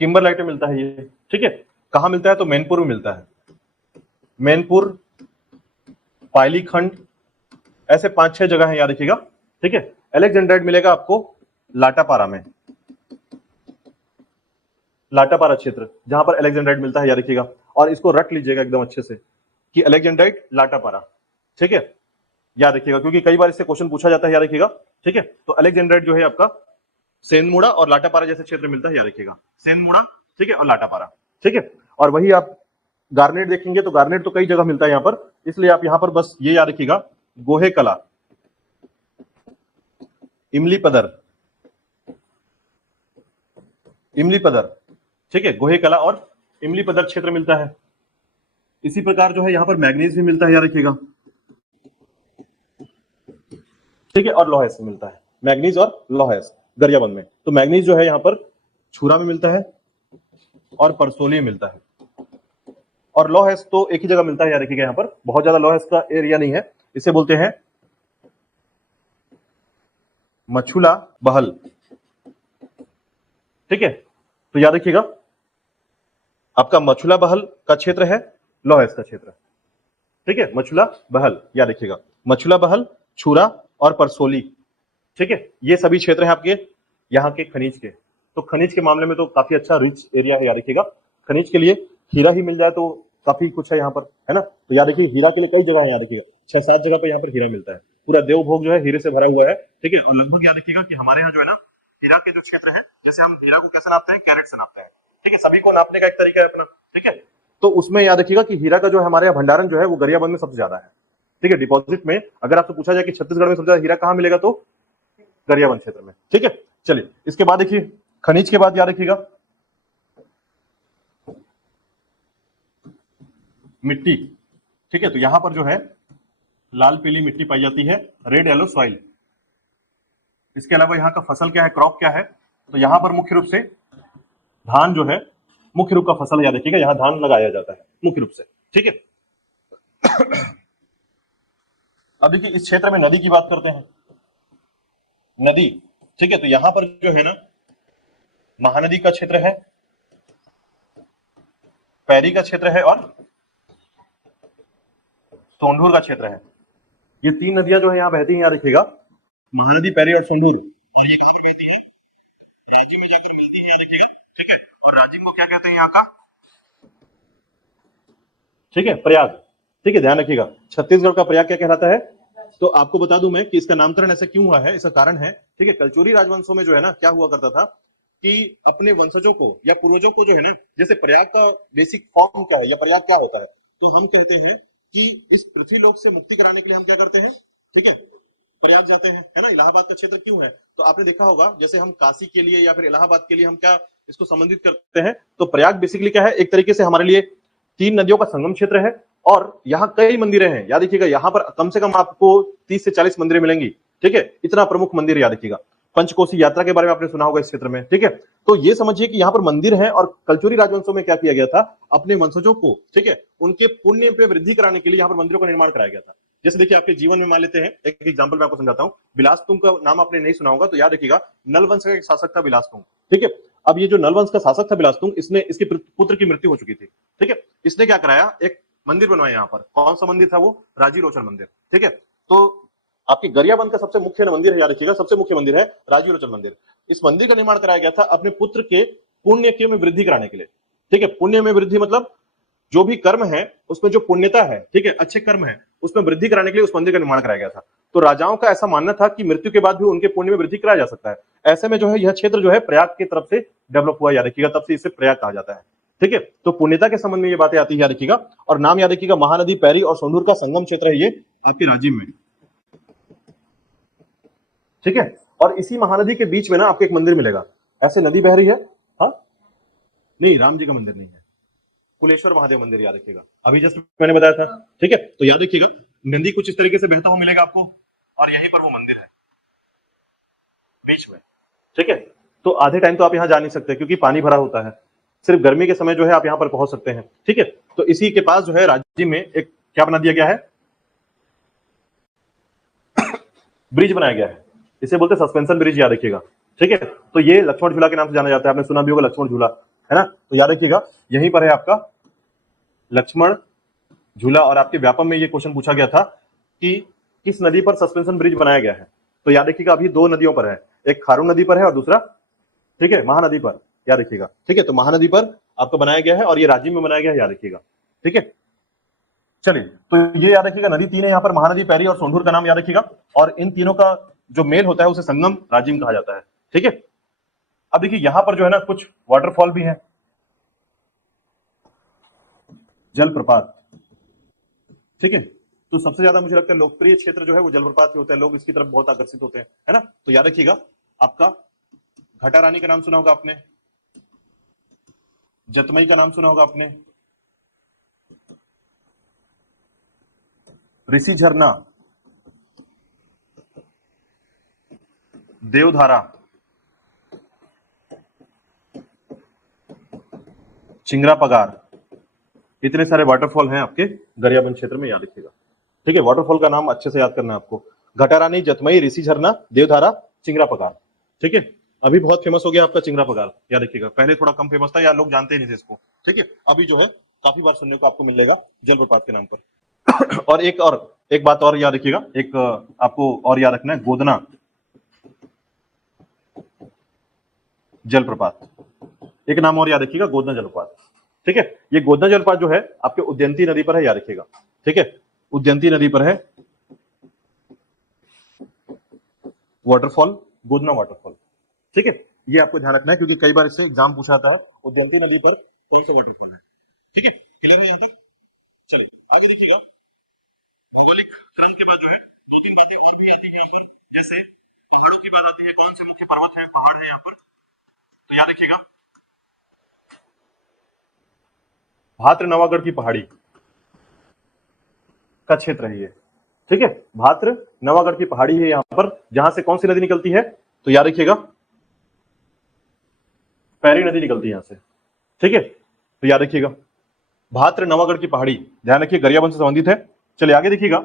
किम्बरलाइट में मिलता है ये, ठीक है। कहां मिलता है, तो मैनपुर में मिलता है, मैनपुर, पायली खंड, ऐसे 5-6 जगह है, याद रखिएगा, ठीक है। अलेक्जेंड्राइड मिलेगा आपको लाटापारा में, लाटापारा क्षेत्र, जहां पर अलेक्जेंड्राइड मिलता है, याद रखिएगा। और इसको रट लीजिएगा एकदम अच्छे से कि अलेक्जेंड्राइड लाटापारा, ठीक है, याद रखिएगा, क्योंकि कई बार इससे क्वेश्चन पूछा जाता है, याद रखिएगा, ठीक है। तो अलेक्जेंड्राइड जो है आपका सेनमुड़ा और लाटापारा जैसे क्षेत्र मिलता है, याद रखिएगा, सेनमुड़ा, ठीक है, और लाटापारा, ठीक है। और वही आप गार्नेट देखेंगे तो गार्नेट तो कई जगह मिलता है यहाँ पर, इसलिए आप यहाँ पर बस ये याद रखिएगा, गोहे कला, इमली पदर, इमली पदर, ठीक है, गोहे कला और इमली पदर क्षेत्र मिलता है। इसी प्रकार जो है यहाँ पर मैग्नीज भी मिलता है, याद रखिएगा, ठीक है, और लोहेस मिलता है, मैग्नीज और लोहेस गरियाबंद में। तो मैग्नीज जो है यहाँ पर छुरा में मिलता है और परसोली में मिलता है, और लोहेस तो एक ही जगह मिलता है, याद रखिएगा, यहाँ पर बहुत ज्यादा लोहेस का एरिया नहीं है। इसे बोलते हैं मछुला बहल, ठीक है। तो याद रखिएगा आपका मछुला बहल का क्षेत्र है लोहेस का क्षेत्र, ठीक है, मछुला बहल, याद रखिएगा, मछुला बहल, छुरा और परसोली, ठीक है, ये सभी क्षेत्र हैं आपके यहाँ के खनिज के। तो खनिज के मामले में तो काफी अच्छा रिच एरिया है, याद रखिएगा। खनिज के लिए हीरा ही मिल जाए तो काफी कुछ है यहाँ पर, है ना। तो याद रखिए हीरा के लिए कई जगह है, याद रखिएगा 6-7 जगह पे यहाँ पर हीरा मिलता है। पूरा देवभोग जो है हीरे से भरा हुआ है, ठीक है। और लगभग याद रखिएगा कि हमारे यहाँ जो है ना हीरा के जो क्षेत्र है, जैसे हम हीरा को कैसे नापते हैं, कैरेट से नापते हैं, ठीक है। सभी को नापने का एक तरीका है अपना, ठीक है। तो उसमें याद रखिएगा कि हीरा का जो है हमारे यहाँ भंडारण जो है वो गरियाबंद में सबसे ज्यादा है, ठीक है। डिपॉजिट में अगर आपसे पूछा जाए कि छत्तीसगढ़ में सबसे ज्यादा हीरा कहाँ मिलेगा, तो गरियाबंद क्षेत्र में, ठीक है। चलिए इसके बाद देखिए खनिज के बाद याद रखिएगा मिट्टी, ठीक है। तो यहां पर जो है लाल पीली मिट्टी पाई जाती है, रेड येलो सॉइल। इसके अलावा यहाँ का फसल क्या है, क्रॉप क्या है, तो यहाँ पर मुख्य रूप से धान जो है मुख्य रूप का फसल है, याद रखिएगा, यहाँ धान लगाया जाता है मुख्य रूप से, ठीक है। अब देखिए इस क्षेत्र में नदी की बात करते हैं, नदी, ठीक है। तो यहां पर जो है ना महानदी का क्षेत्र है, पैरी का क्षेत्र है और सोंढूर का क्षेत्र है। ये 3 नदियां जो है यहाँ बहती हैं, याद रखिएगा, महानदी, पैरी और सोंढूर। ठीक है, और राजिम को क्या कहते हैं यहाँ का, ठीक है, प्रयाग, ठीक है, ध्यान रखिएगा। छत्तीसगढ़ का प्रयाग क्या कहलाता है, तो आपको बता दूं मैं कि इसका नामकरण ऐसा क्यों हुआ है, इसका कारण है, ठीक है, कलचुरी राजवंशों में जो है ना क्या हुआ करता था कि अपने वंशजों को या पूर्वजों को जो है ना, जैसे प्रयाग का बेसिक फॉर्म क्या है या प्रयाग क्या होता है, तो हम कहते हैं कि इस पृथ्वी लोक से मुक्ति कराने के लिए हम क्या करते हैं, ठीक है, प्रयाग जाते हैं, है ना। इलाहाबाद का क्षेत्र क्यों है, तो आपने देखा होगा जैसे हम काशी के लिए या फिर इलाहाबाद के लिए हम क्या इसको संबंधित करते हैं, तो प्रयाग बेसिकली क्या है, एक तरीके से हमारे लिए 3 नदियों का संगम क्षेत्र है और यहाँ कई मंदिरें हैं। याद रखिएगा यहाँ पर कम से कम आपको 30 से 40 मंदिरें मिलेंगी, ठीक है, इतना प्रमुख मंदिर याद रखिएगा। पंचकोसी यात्रा के बारे में आपने सुना होगा इस क्षेत्र में, ठीक है। तो ये समझिए कि यहाँ पर मंदिर है और कलचुरी राजवंशों में क्या किया गया था, अपने वंशजों को, ठीक है, उनके पुण्य पे वृद्धि कराने के लिए यहाँ पर मंदिरों का निर्माण कराया गया था। जैसे देखिए आपके जीवन में मान लेते हैं, एक एग्जाम्पल मैं आपको समझाता हूँ। बिलासतुंग का नाम आपने नहीं सुना होगा, तो याद रखिएगा नल वंश का एक शासक था बिलासतुंग, ठीक है। अब ये जो नल वंश का शासक था बिलासतुंग, इसने इसके पुत्र की मृत्यु हो चुकी थी, ठीक है। इसने क्या कराया, एक मंदिर बनवाया यहाँ पर। कौन सा मंदिर था वो, राजीलोचन मंदिर, ठीक है। तो आपके गरियाबंद का सबसे मुख्य मंदिर है, याद रखिएगा सबसे मुख्य मंदिर है राजीलोचन मंदिर। इस मंदिर का निर्माण कराया गया था अपने पुत्र के पुण्य के में वृद्धि कराने के लिए, ठीक है। पुण्य में वृद्धि मतलब जो भी कर्म है उसमें जो पुण्यता है, ठीक है, अच्छे कर्म है, उसमें वृद्धि कराने के लिए उस मंदिर का निर्माण कराया गया था। तो राजाओं का ऐसा मानना था कि मृत्यु के बाद भी उनके पुण्य में वृद्धि कराया जा सकता है। ऐसे में जो है यह क्षेत्र जो है प्रयाग की तरफ से डेवलप हुआ, याद रखिएगा, तब से इसे प्रयाग कहा जाता है, ठीक है। तो पुण्यता के संबंध में ये बातें आती है, याद रखिएगा। और नाम याद रखिएगा, महानदी पैरी और सोंढूर का संगम क्षेत्र है ये आपके राजिम में, ठीक है। और इसी महानदी के बीच में ना आपको एक मंदिर मिलेगा, ऐसे नदी बह रही है, हाँ नहीं, राम जी का मंदिर नहीं है, कुलेश्वर महादेव मंदिर, याद रखिएगा, अभी जस्ट मैंने बताया था, ठीक है। तो याद रखिएगा नदी कुछ इस तरीके से बहता हुआ मिलेगा आपको और यहीं पर वो मंदिर है बीच में, ठीक है। तो आधे टाइम तो आप यहाँ जा नहीं सकते क्योंकि पानी भरा होता है, सिर्फ गर्मी के समय जो है आप यहाँ पर पहुंच सकते हैं, ठीक है। तो इसी के पास जो है राज्य में एक क्या बना दिया गया है, ब्रिज बनाया गया है, इसे बोलते हैं सस्पेंशन ब्रिज, याद रखिएगा, ठीक है। तो ये लक्ष्मण झूला के नाम से जाना जाता है, आपने सुना भी होगा लक्ष्मण झूला, है ना। तो याद रखिएगा यहीं पर है आपका लक्ष्मण झूला। और आपके व्यापम में ये क्वेश्चन पूछा गया था कि किस नदी पर सस्पेंशन ब्रिज बनाया गया है, तो याद रखिएगा अभी 2 नदियों पर है, एक खारून नदी पर है और दूसरा, ठीक है, महानदी पर, याद रखिएगा, ठीक है। तो महानदी पर आपको बनाया गया है और ये राजिम में बनाया गया है, याद रखिएगा, ठीक है। चलिए, तो ये याद रखिएगा नदी 3 है यहाँ पर, महानदी, पैरी और सोंढूर का नाम याद रखिएगा। और इन तीनों का जो मेल होता है उसे संगम राजिम कहा जाता है, ठीक है। अब देखिए यहां पर जो है ना कुछ वाटरफॉल भी है, जलप्रपात, ठीक है। तो सबसे ज्यादा मुझे लगता है लोकप्रिय क्षेत्र जो है वो जलप्रपात ही होता है, लोग इसकी तरफ बहुत आकर्षित होते हैं, है ना। तो याद रखिएगा आपका घटा रानी का नाम सुना होगा आपने, जतमई का नाम सुना होगा आपने, ऋषि झरना, देवधारा, चिंगरा पगार, इतने सारे वाटरफॉल हैं आपके गरियाबंद क्षेत्र में, याद रखिएगा, ठीक है। वाटरफॉल का नाम अच्छे से याद करना है आपको, घटारानी, जतमई, ऋषि झरना, देवधारा, चिंगरा पगार, ठीक है। अभी बहुत फेमस हो गया आपका चिंगरा पगार, याद रखिएगा, पहले थोड़ा कम फेमस था या लोग जानते ही नहीं थे इसको, ठीक है। अभी जो है काफी बार सुनने को आपको मिलेगा जलप्रपात के नाम पर। और एक बात और याद रखिएगा, एक आपको और याद रखना है, गोदना जलप्रपात, एक नाम और याद रखिएगा, गोदना जलप्रपात, ठीक है। ये गोदना जलप्रपात जो है आपके उदयंती नदी पर है, याद रखिएगा, ठीक है, उदयंती नदी पर है वाटरफॉल, गोदना वाटरफॉल, ठीक है। ये आपको ध्यान रखना है क्योंकि कई बार इससे एग्जाम पूछा था, उदयंती नदी पर कौन सा वाटरफॉल है, ठीक है। क्लियर है यहाँ तक? चलिए आगे देखिएगा, भौगोलिक क्रम के बाद जो है 2-3 बातें और भी आती है यहाँ पर, जैसे पहाड़ों की बात आती है, कौन से मुख्य पर्वत है, पहाड़ है यहाँ पर, तो याद रखिएगा भाद्र नवागढ़ की पहाड़ी का क्षेत्र है ये, ठीक है। भाद्र नवागढ़ की पहाड़ी है यहाँ पर, जहां से कौन सी नदी निकलती है, तो याद रखिएगा पैरी नदी निकलती है यहां से, ठीक है। तो याद रखिएगा भाद्र नवागढ़ की पहाड़ी, ध्यान रखिए गरियाबंद से संबंधित है। चलिए आगे देखिएगा,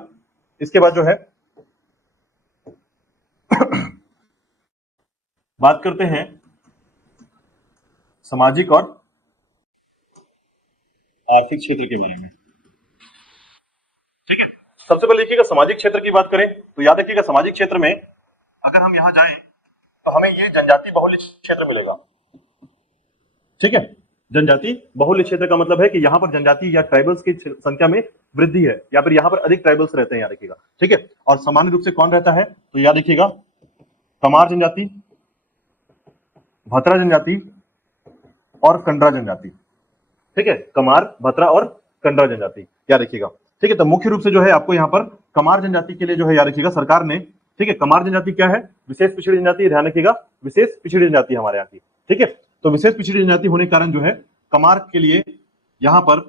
इसके बाद जो है बात करते हैं सामाजिक और आर्थिक क्षेत्र के बारे में, ठीक है। सबसे पहले देखिएगा सामाजिक क्षेत्र की बात करें तो याद रखिएगा सामाजिक क्षेत्र में अगर हम यहां जाएं तो हमें ये जनजाति बहुल क्षेत्र मिलेगा, ठीक है। जनजाति बहुल्य क्षेत्र का मतलब है कि यहाँ पर जनजाति या ट्राइबल्स की संख्या में वृद्धि है, या फिर यहाँ पर अधिक ट्राइबल्स रहते हैं, याद रखिएगा। ठीक है, और सामान्य रूप से कौन रहता है, तो याद रखिएगा कमार जनजाति, भतरा जनजाति और कंडरा जनजाति। ठीक है, कमार, भतरा और कंडरा जनजाति, याद रखिएगा। ठीक है, तो मुख्य रूप से जो है आपको यहाँ पर कमार जनजाति के लिए जो है याद रखिएगा सरकार ने, ठीक है, कमार जनजाति क्या है, विशेष पिछड़ी जनजाति, ध्यान रखिएगा, विशेष पिछड़ी जनजाति हमारे यहाँ की। ठीक है, तो विशेष पिछड़ी जनजाति होने के कारण जो है कमार के लिए यहां पर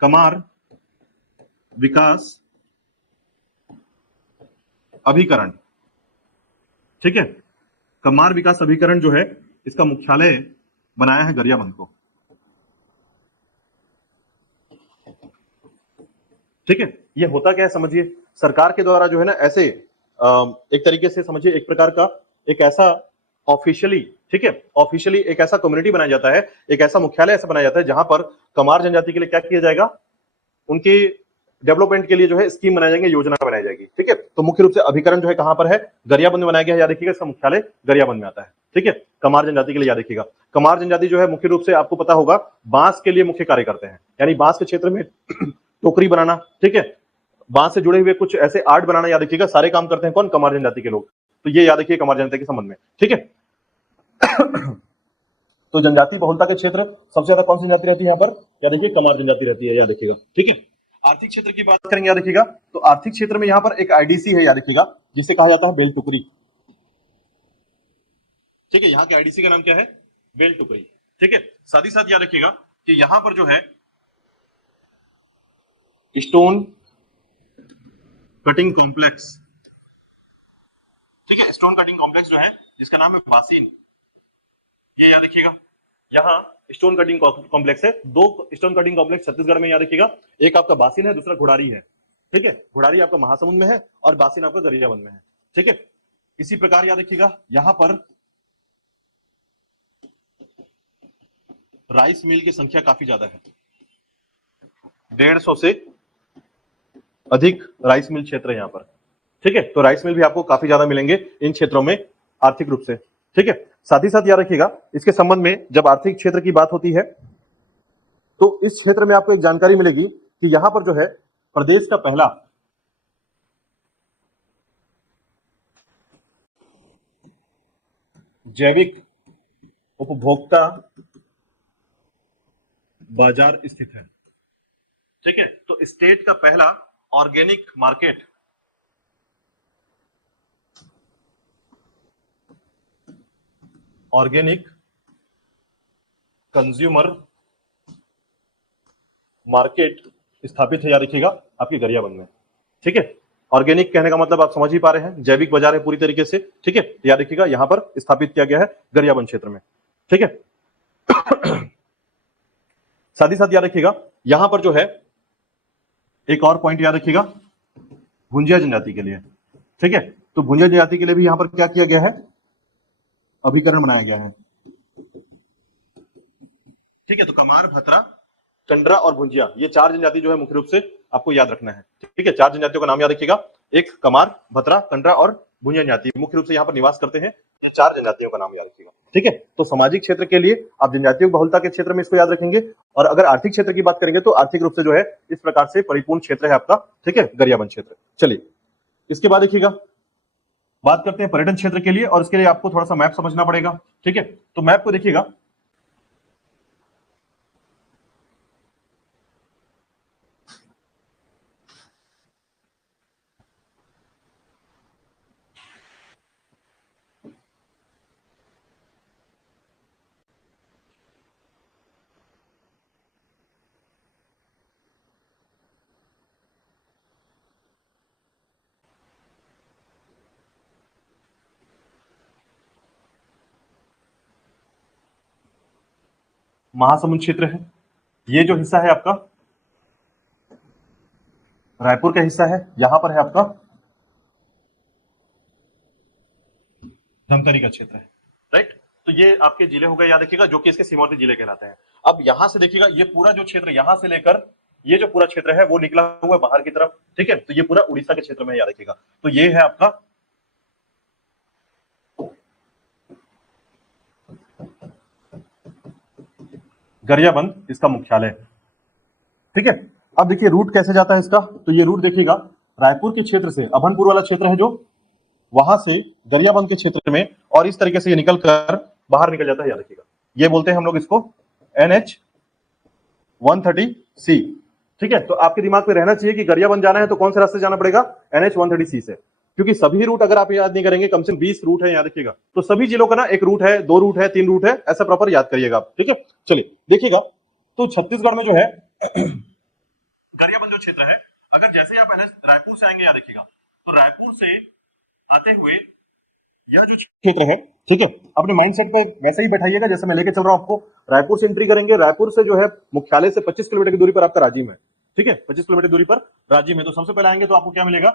कमार विकास अभिकरण, ठीक है, कमार विकास अभिकरण जो है इसका मुख्यालय बनाया है गरियाबंद को। ठीक है, ये होता क्या है समझिए, सरकार के द्वारा जो है ना ऐसे एक तरीके से समझिए एक प्रकार का एक ऐसा ऑफिशियली, ठीक है, ऑफिशियली एक ऐसा कम्युनिटी बनाया जाता है, एक ऐसा मुख्यालय ऐसा बनाया जाता है जहां पर कमार जनजाति के लिए क्या किया जाएगा, उनके डेवलपमेंट के लिए जो है स्कीम बनाई जाएंगे, योजना बनाई जाएगी। ठीक है, तो मुख्य रूप से अभिकरण जो है कहां पर है, गरियाबंद में बनाया गया है, याद रखिएगा, इसका मुख्यालय गरियाबंद में आता है। ठीक है, कमार जनजाति के लिए याद रखिएगा, कमार जनजाति जो है मुख्य रूप से आपको पता होगा बांस के लिए मुख्य कार्य करते हैं, यानी बांस के क्षेत्र में टोकरी बनाना, ठीक है, बांस से जुड़े हुए कुछ ऐसे आर्ट बनाना, याद रखिएगा, सारे काम करते हैं कौन, कमार जनजाति के लोग। तो ये याद रखिए कमार जनजाति के संबंध में। ठीक है, तो जनजाति बहुलता के क्षेत्र सबसे ज्यादा कौन सी जनजाति रहती है यहाँ पर, याद रखिए कमार जनजाति रहती है, याद रखिएगा। ठीक है, आर्थिक क्षेत्र की बात करेंगे, याद रखिएगा, तो आर्थिक क्षेत्र में यहाँ पर एक आईडीसी है, याद रखिएगा, जिसे कहा जाता है बेल टुकड़ी। ठीक है, यहाँ के आईडीसी का नाम क्या है, बेल टुकड़ी। ठीक है, साथ ही साथ याद रखिएगा कि यहां पर जो है स्टोन कटिंग कॉम्प्लेक्स, ठीक है, स्टोन कटिंग कॉम्प्लेक्स जो है जिसका नाम है बासीन, ये याद रखिएगा, यहाँ स्टोन कटिंग कॉम्प्लेक्स है, दो स्टोन कटिंग कॉम्प्लेक्स छत्तीसगढ़ में, याद रखिएगा, एक आपका बासीन है, दूसरा घोड़ारी है। ठीक है, घोड़ारी आपका महासमुंद में है और बासीन आपका गरियाबंद में है। ठीक है, इसी प्रकार याद रखिएगा यहां पर राइस मिल की संख्या काफी ज्यादा है, 150 से अधिक राइस मिल क्षेत्र है यहाँ पर। ठीक है, तो राइस मिल भी आपको काफी ज्यादा मिलेंगे इन क्षेत्रों में आर्थिक रूप से। ठीक है, साथ ही साथ याद रखिएगा इसके संबंध में जब आर्थिक क्षेत्र की बात होती है तो इस क्षेत्र में आपको एक जानकारी मिलेगी कि यहां पर जो है प्रदेश का पहला जैविक उपभोक्ता बाजार स्थित है। ठीक है, तो स्टेट का पहला organic market, organic consumer market स्थापित है, याद रखिएगा, आपके गरियाबंद में। ठीक है, ऑर्गेनिक कहने का मतलब आप समझ ही पा रहे हैं, जैविक बाजार है पूरी तरीके से। ठीक है, याद रखिएगा यहां पर स्थापित किया गया है गरियाबंद क्षेत्र में। ठीक है, साथ ही साथ याद रखिएगा यहां पर जो है एक और पॉइंट याद रखिएगा भुंजिया जनजाति के लिए। ठीक है, तो भुंजिया जनजाति के लिए भी यहां पर क्या किया गया है, अभिकरण बनाया गया है। ठीक है, तो कमार, भतरा, कंडरा और भुंजिया, ये चार जनजाति जो है मुख्य रूप से आपको याद रखना है। ठीक है, चार जनजातियों का नाम याद रखिएगा, एक कमार, भतरा, कंडरा और भुंजिया जनजाति मुख्य रूप से यहाँ पर निवास करते हैं, चार जनजातियों का नाम याद रखिएगा। ठीक है, तो सामाजिक क्षेत्र के लिए आप जनजातियों बहुलता के क्षेत्र में इसको याद रखेंगे, और अगर आर्थिक क्षेत्र की बात करेंगे तो आर्थिक रूप से जो है इस प्रकार से परिपूर्ण क्षेत्र है आपका। ठीक है, गरियाबंद क्षेत्र। चलिए इसके बाद देखिएगा बात करते हैं पर्यटन क्षेत्र के लिए, और इसके लिए आपको थोड़ा सा मैप समझना पड़ेगा। ठीक है, तो मैप को देखिएगा, महासमुंद क्षेत्र है, ये जो हिस्सा है आपका रायपुर का हिस्सा है, यहां पर है आपका धमतरी का क्षेत्र है। राइट, तो ये आपके जिले हो गए, याद रखिएगा, जो कि इसके सीमावर्ती जिले कहलाते हैं। अब यहां से देखिएगा ये पूरा जो क्षेत्र यहां से लेकर ये जो पूरा क्षेत्र है वो निकला हुआ है बाहर की तरफ। ठीक है, तो ये पूरा उड़ीसा के क्षेत्र में है, याद रखिएगा। तो ये है आपका गरियाबंद इसका मुख्यालय। ठीक है, अब देखिए रूट कैसे जाता है इसका, तो ये रूट देखिएगा रायपुर के क्षेत्र से, अभनपुर वाला क्षेत्र है जो, वहां से गरियाबंद के क्षेत्र में, और इस तरीके से ये निकल कर बाहर निकल जाता है, याद रखिएगा। ये बोलते हैं हम लोग इसको NH 130C। ठीक है, तो आपके दिमाग में रहना चाहिए कि गरियाबंद जाना है तो कौन से रास्ते जाना पड़ेगा, NH 130C से, क्योंकि सभी रूट अगर आप याद नहीं करेंगे, कम से कम 20 रूट है, याद रखिएगा। तो सभी जिलों का ना एक रूट है, 2 रूट है, 3 रूट है, ऐसा प्रॉपर याद करिएगा आप। ठीक है, चलिए देखिएगा, तो छत्तीसगढ़ में जो है गरियाबंद जो क्षेत्र है, अगर जैसे आप रायपुर से आएंगे, याद रखिएगा, तो रायपुर से आते हुए यह जो क्षेत्र है, ठीक है, अपने माइंडसेट पे वैसे ही बैठाइएगा जैसे मैं लेके चल रहा हूं आपको। रायपुर से एंट्री करेंगे, रायपुर से जो है मुख्यालय से 25 किलोमीटर की दूरी पर आपका राजिम है। ठीक है, 25 किलोमीटर दूरी पर राजिम है। तो सबसे पहले आएंगे तो आपको क्या मिलेगा,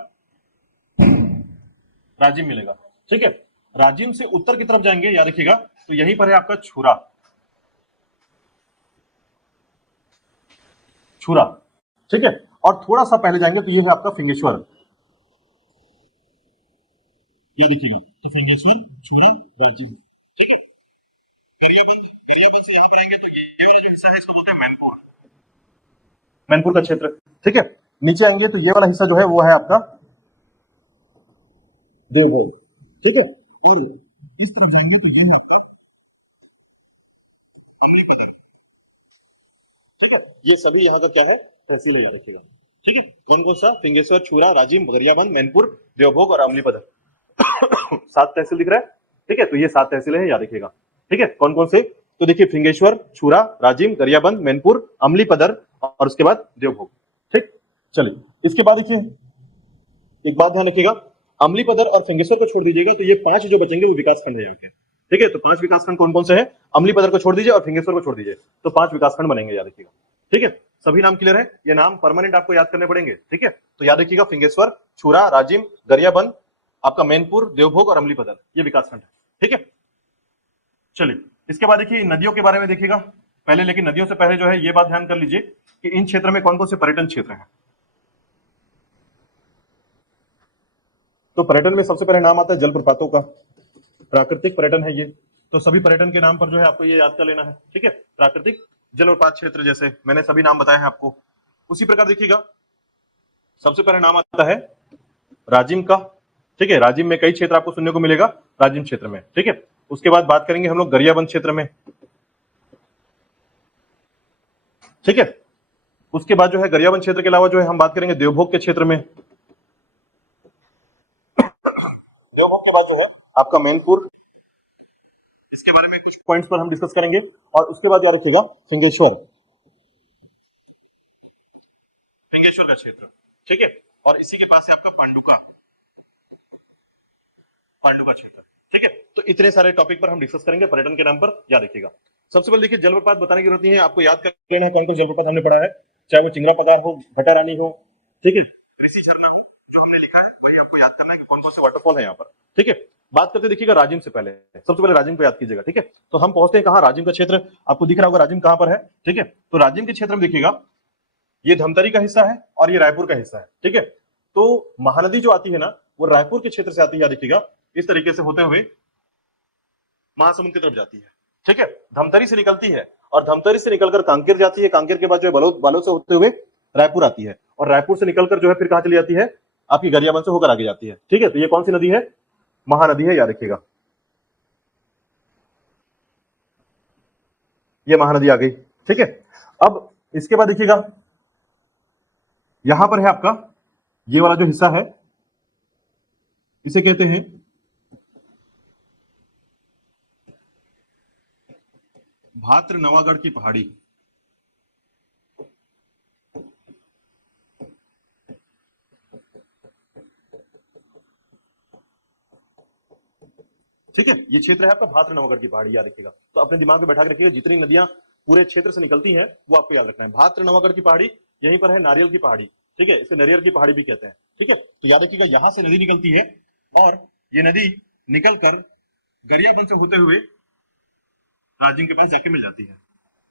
राजिम मिलेगा। ठीक है, राजिम से उत्तर की तरफ जाएंगे, याद रखिएगा, तो यहीं पर है आपका छुरा। छुरा, ठीक है, और थोड़ा सा पहले जाएंगे तो ये है आपका फिंगेश्वर। ये देखिए, तो फिंगेश्वर, छुरा, राजिम। ठीक है, गरियाबंद से यही करेंगे तो ये वाला जो हिस्सा है इसको बोलते हैं मैनपुर, मैनपुर का क्षेत्र। ठीक है, नीचे आएंगे तो ये वाला हिस्सा जो है वो है आपका देवभोग। ठीक है, इस तरफ जाएंगे तो ये ये सभी यहाँ का क्या है, तहसील है, याद रखिएगा। ठीक है, कौन कौन सा, फिंगेश्वर, छुरा, राजिम, गरियाबंद, मैनपुर, देवभोग और अमलीपदर 7 तहसील दिख रहा है। ठीक है, तो ये 7 तहसील है, याद रखिएगा। ठीक है, कौन कौन से, तो देखिए फिंगेश्वर, छुरा, राजिम, गरियाबंद, मैनपुर, अमलीपदर और उसके बाद देवभोग। ठीक, चलिए इसके बाद देखिए एक बात ध्यान रखिएगा, अमलीपदर और फिंगेश्वर को छोड़ दीजिएगा तो ये 5 जो बचेंगे वो विकासखंड है यहाँ के। ठीक है, तो 5 विकासखंड कौन कौन से हैं, अमलीपदर को छोड़ दीजिए और फिंगेश्वर को छोड़ दीजिए, तो 5 विकासखंड बनेंगे, याद रखिएगा। ठीक है, सभी नाम क्लियर है, ये नाम परमानेंट आपको याद करने पड़ेंगे। ठीक है, तो याद रखिएगा फिंगेश्वर, छुरा, राजिम, गरियाबंद, आपका मैनपुर, देवभोग और अमलीपदर, ये विकासखंड है। ठीक है, चलिए इसके बाद देखिए नदियों के बारे में देखिएगा पहले, लेकिन नदियों से पहले जो है ये बात ध्यान कर लीजिए कि इन क्षेत्र में कौन कौन से पर्यटन क्षेत्र हैं। तो पर्यटन में सबसे पहले नाम आता है जलप्रपातों का, प्राकृतिक पर्यटन है ये, तो सभी पर्यटन के नाम पर जो है आपको ये याद कर लेना है। ठीक है, प्राकृतिक जलप्रपात क्षेत्र, जैसे मैंने सभी नाम बताए हैं आपको। उसी प्रकार देखिएगा सबसे पहले नाम आता है राजिम का। ठीक है, राजिम में कई क्षेत्र आपको सुनने को मिलेगा राजिम क्षेत्र में। ठीक है, उसके बाद बात करेंगे हम लोग गरियाबंद क्षेत्र में। ठीक है, उसके बाद जो है गरियाबंद क्षेत्र के अलावा जो है हम बात करेंगे देवभोग के क्षेत्र में। देवभोग के बाद जो है आपका मैनपुर, इसके बारे में कुछ पॉइंट्स पर हम डिस्कस करेंगे। और उसके बाद याद रखिएगा फिंगेश्वर, फिंगेश्वर का क्षेत्र। ठीक है, और इसी के पास है आपका पांडुका, पांडुका क्षेत्र। ठीक है, तो इतने सारे टॉपिक पर हम डिस्कस करेंगे पर्यटन के नाम पर, याद रखिएगा। सबसे पहले देखिए जलप्रपात बताने की जरूरत नहीं है, आपको याद कर लेना है कौन कौन जलप्रपात हमने पढ़ा है, चाहे वो चिंगरा पगार हो, घटा रानी हो, ठीक है, ऋषि झरना हो, जो हमने लिखा है वही आपको याद करना है कि कौन कौन से वाटरफॉल है यहाँ पर। ठीक है, बात करते देखिएगा राजिम से पहले, सबसे पहले राजिम को याद कीजिएगा। ठीक है, तो हम पहुंचते हैं कहाँ, राजिम का क्षेत्र आपको दिख रहा होगा, राजिम कहाँ पर है। ठीक है, तो राजिम के क्षेत्र में देखिएगा ये धमतरी का हिस्सा है और ये रायपुर का हिस्सा है। ठीक है, तो महानदी जो आती है ना वो रायपुर के क्षेत्र से आती है, याद रखिएगा, इस तरीके से होते हुए महासमुंद की तरफ जाती है। ठीक है, धमतरी से निकलती है और धमतरी से निकलकर कांकेर जाती है, कांकेर के बाद जो है बालोद से होते हुए रायपुर आती है, और रायपुर से निकलकर जो है फिर कहां चली जाती है, आपकी गरियाबंद से होकर आगे जाती है। ठीक है, तो ये कौन सी नदी है, महानदी है, याद रखिएगा, ये महानदी आ गई। ठीक है, अब इसके बाद देखिएगा यहां पर है आपका ये वाला जो हिस्सा है, इसे कहते हैं भाद्र नवागढ़ की पहाड़ी। ठीक है, ये क्षेत्र है आपका भाद्र नवागढ़ की पहाड़ी, याद रखिएगा। तो अपने दिमाग में बैठा के रखिएगा, जितनी नदियां पूरे क्षेत्र से निकलती हैं वो आपको याद रखना है। भाद्र नवागढ़ की पहाड़ी, यहीं पर है नारियल की पहाड़ी। ठीक है, इसे नारियल की पहाड़ी भी कहते हैं। ठीक है, तो याद रखिएगा यहां से नदी निकलती है और ये नदी निकलकर गरियाबंद से होते हुए राजिम के पास जाके मिल जाती है।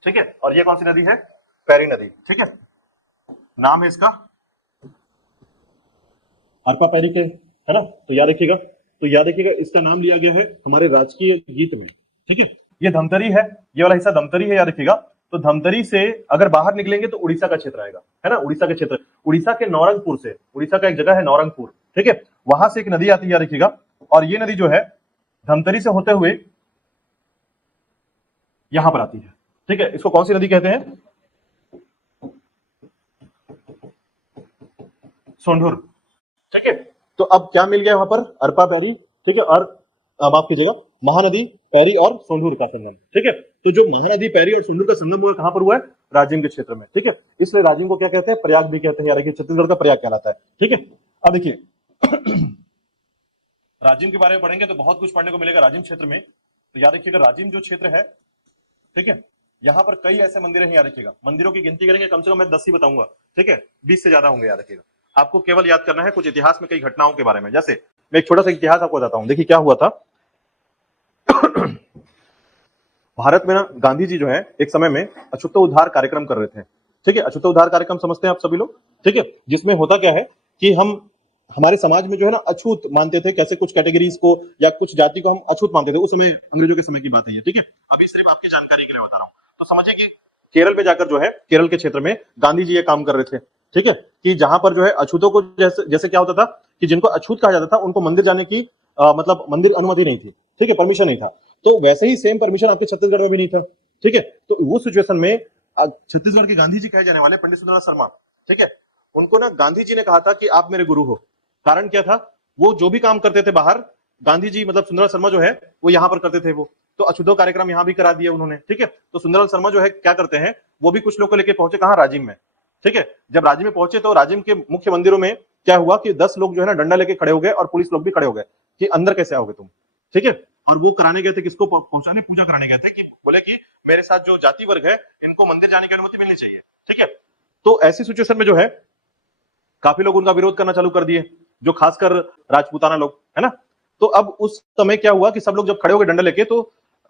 ठीक है, और ये कौन सी नदी है, पैरी नदी। ठीक है, नाम है इसका अरपा पैरी के, है ना, तो याद रखिएगा, तो याद रखिएगा इसका नाम लिया गया है हमारे राजकीय गीत में। ठीक है, ये धमतरी है, ये वाला हिस्सा धमतरी है, याद रखिएगा, तो धमतरी से अगर बाहर निकलेंगे तो उड़ीसा का क्षेत्र आएगा, है ना, उड़ीसा के क्षेत्र, उड़ीसा के नौरंगपुर से, उड़ीसा का एक जगह है नौरंगपुर, ठीक है, वहां से एक नदी आती है, याद रखिएगा, और ये नदी जो है धमतरी से होते हुए यहां पर आती है, ठीक है। इसको कौन सी नदी कहते हैं? सोंढूर, ठीक है। तो अब क्या मिल गया वहां पर? अरपा पैरी, ठीक है, और माफ कीजिएगा, महानदी पैरी और सोंढूर का संगम, ठीक है। तो जो महानदी पैरी और सोंढूर का संगम हुआ कहां पर हुआ है? राजिम के क्षेत्र में, ठीक है। इसलिए राजिम को क्या कहते हैं? प्रयाग भी कहते हैं, यार देखिए छत्तीसगढ़ का प्रयाग कहलाता है, ठीक है। अब देखिए राजिम के बारे में पढ़ेंगे तो बहुत कुछ पढ़ने को मिलेगा राजिम क्षेत्र में। तो याद रखिएगा राजिम जो क्षेत्र है, ठीक है, यहाँ पर कई ऐसे मंदिर हैं, याद रखिएगा, मंदिरों की गिनती करेंगे कम से कम मैं 10 ही बताऊंगा, ठीक है, 20 से ज्यादा होंगे, याद रखिएगा। आपको केवल याद करना है कुछ इतिहास में कई घटनाओं के बारे में। जैसे मैं एक छोटा सा इतिहास आपको बताता हूं, देखिए क्या हुआ था। भारत में ना गांधी जी जो है एक समय में अछूतोद्धार कार्यक्रम कर रहे थे, ठीक है। अछूतोद्धार कार्यक्रम समझते हैं आप सभी लोग, ठीक है, जिसमें होता क्या है कि हम हमारे समाज में जो है ना अछूत मानते थे, कैसे कुछ कैटेगरीज को या कुछ जाति को हम अछूत मानते थे, उस समय अंग्रेजों के समय की बात है ये, ठीक है। अभी सिर्फ आपकी जानकारी के लिए बता रहा हूं। तो समझिए कि केरल में जाकर जो है, केरल के क्षेत्र में गांधी जी ये काम कर रहे थे, ठीक है, कि जहां पर जो है अछूतों को जैसे जैसे क्या होता था कि जिनको अछूत कहा जाता था उनको मंदिर जाने की मतलब मंदिर अनुमति नहीं थी, ठीक है, परमिशन नहीं था। तो वैसे ही सेम परमिशन आपके छत्तीसगढ़ में भी नहीं था, ठीक है। तो वो सिचुएशन में छत्तीसगढ़ के गांधी जी कहे जाने वाले पंडित सुंदरलाल शर्मा, ठीक है, उनको ना गांधी जी ने कहा था कि आप मेरे गुरु हो। कारण क्या था? वो जो भी काम करते थे बाहर, गांधी जी मतलब सुंदरलाल शर्मा जो है वो यहाँ पर करते थे। वो तो अछूतो कार्यक्रम यहाँ भी करा दिया उन्होंने, ठीक है। तो सुंदरलाल शर्मा जो है क्या करते हैं, वो भी कुछ लोग को लेके पहुंचे कहाँ? राजिम में, ठीक है। जब राजिम में पहुंचे तो राजिम के मुख्य मंदिरों में क्या हुआ कि 10 लोग जो है ना डंडा लेके खड़े हो गए और पुलिस लोग भी खड़े हो गए कि अंदर कैसे आओगे तुम, ठीक है। और वो कराने गए थे किसको? पहुंचाने, पूजा कराने गए थे, कि बोले कि मेरे साथ जो जाति वर्ग है इनको मंदिर जाने की अनुमति मिलनी चाहिए, ठीक है। तो ऐसी सिचुएशन में जो है काफी लोग उनका विरोध करना चालू कर दिए, जो खासकर राजपूताना लोग, है ना। तो अब उस समय क्या हुआ कि सब लोग जब खड़े हो गए डंडा लेके, तो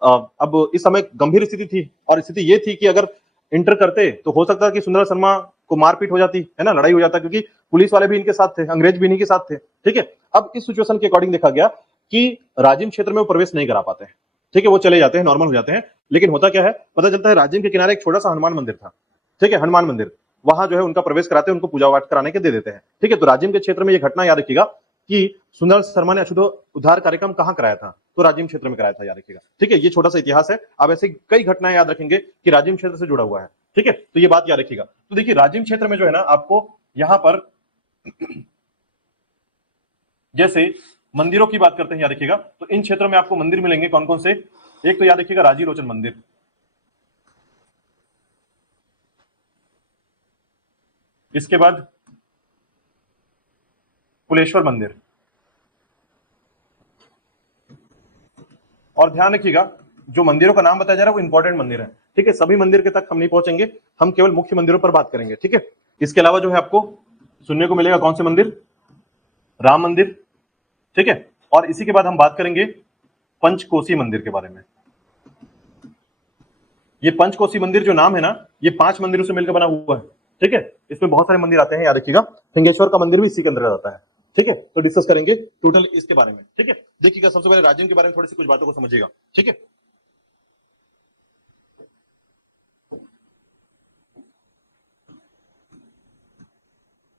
अब इस समय गंभीर स्थिति थी, और स्थिति ये थी कि अगर इंटर करते तो हो सकता है कि सुंदरलाल शर्मा को मारपीट हो जाती, है ना, लड़ाई हो जाता, क्योंकि पुलिस वाले भी इनके साथ थे, अंग्रेज भी इन्हीं के साथ थे, ठीक है। अब इस सिचुएशन के अकॉर्डिंग देखा गया कि राजिम क्षेत्र में वो प्रवेश नहीं करा पाते हैं, ठीक है, वो चले जाते हैं, नॉर्मल हो जाते हैं। लेकिन होता क्या है, पता चलता है राजिम के किनारे एक छोटा सा हनुमान मंदिर था, ठीक है, हनुमान मंदिर, वहां जो है उनका प्रवेश कराते हैं, उनको पूजा पाठ कराने के दे देते हैं, ठीक है। तो राजिम के क्षेत्र में यह घटना याद रखिएगा कि सुंदरलाल शर्मा ने अछूतोद्धार कार्यक्रम कहां कराया था? तो राजिम क्षेत्र में कराया था, याद रखिएगा, ठीक है। ये छोटा सा इतिहास है, आप ऐसे कई घटनाएं याद रखेंगे कि राजिम क्षेत्र से जुड़ा हुआ है, ठीक है। तो ये बात याद रखिएगा। तो देखिए राजिम क्षेत्र में जो है ना आपको यहां पर जैसे मंदिरों की बात करते हैं, याद रखिएगा, तो इन क्षेत्रों में आपको मंदिर मिलेंगे कौन कौन से? एक तो याद रखिएगा राजी लोचन मंदिर, इसके बाद कुलेश्वर मंदिर, और ध्यान रखिएगा जो मंदिरों का नाम बताया जा रहा है वो इंपॉर्टेंट मंदिर है, ठीक है। सभी मंदिर के तक हम नहीं पहुंचेंगे, हम केवल मुख्य मंदिरों पर बात करेंगे, ठीक है। इसके अलावा जो है आपको सुनने को मिलेगा कौन से मंदिर? राम मंदिर, ठीक है। और इसी के बाद हम बात करेंगे पंचकोसी मंदिर के बारे में। ये पंचकोसी मंदिर जो नाम है ना, ये 5 मंदिरों से मिलकर बना हुआ है, ठीक है। इसमें बहुत सारे मंदिर आते हैं, याद रखिएगा, फिंगेश्वर का मंदिर भी इसी के अंदर आता है, ठीक है। तो डिस्कस करेंगे टोटल इसके बारे में, ठीक है। देखिएगा सबसे पहले राजिम के बारे में थोड़ी सी कुछ बातों को समझिएगा, ठीक है।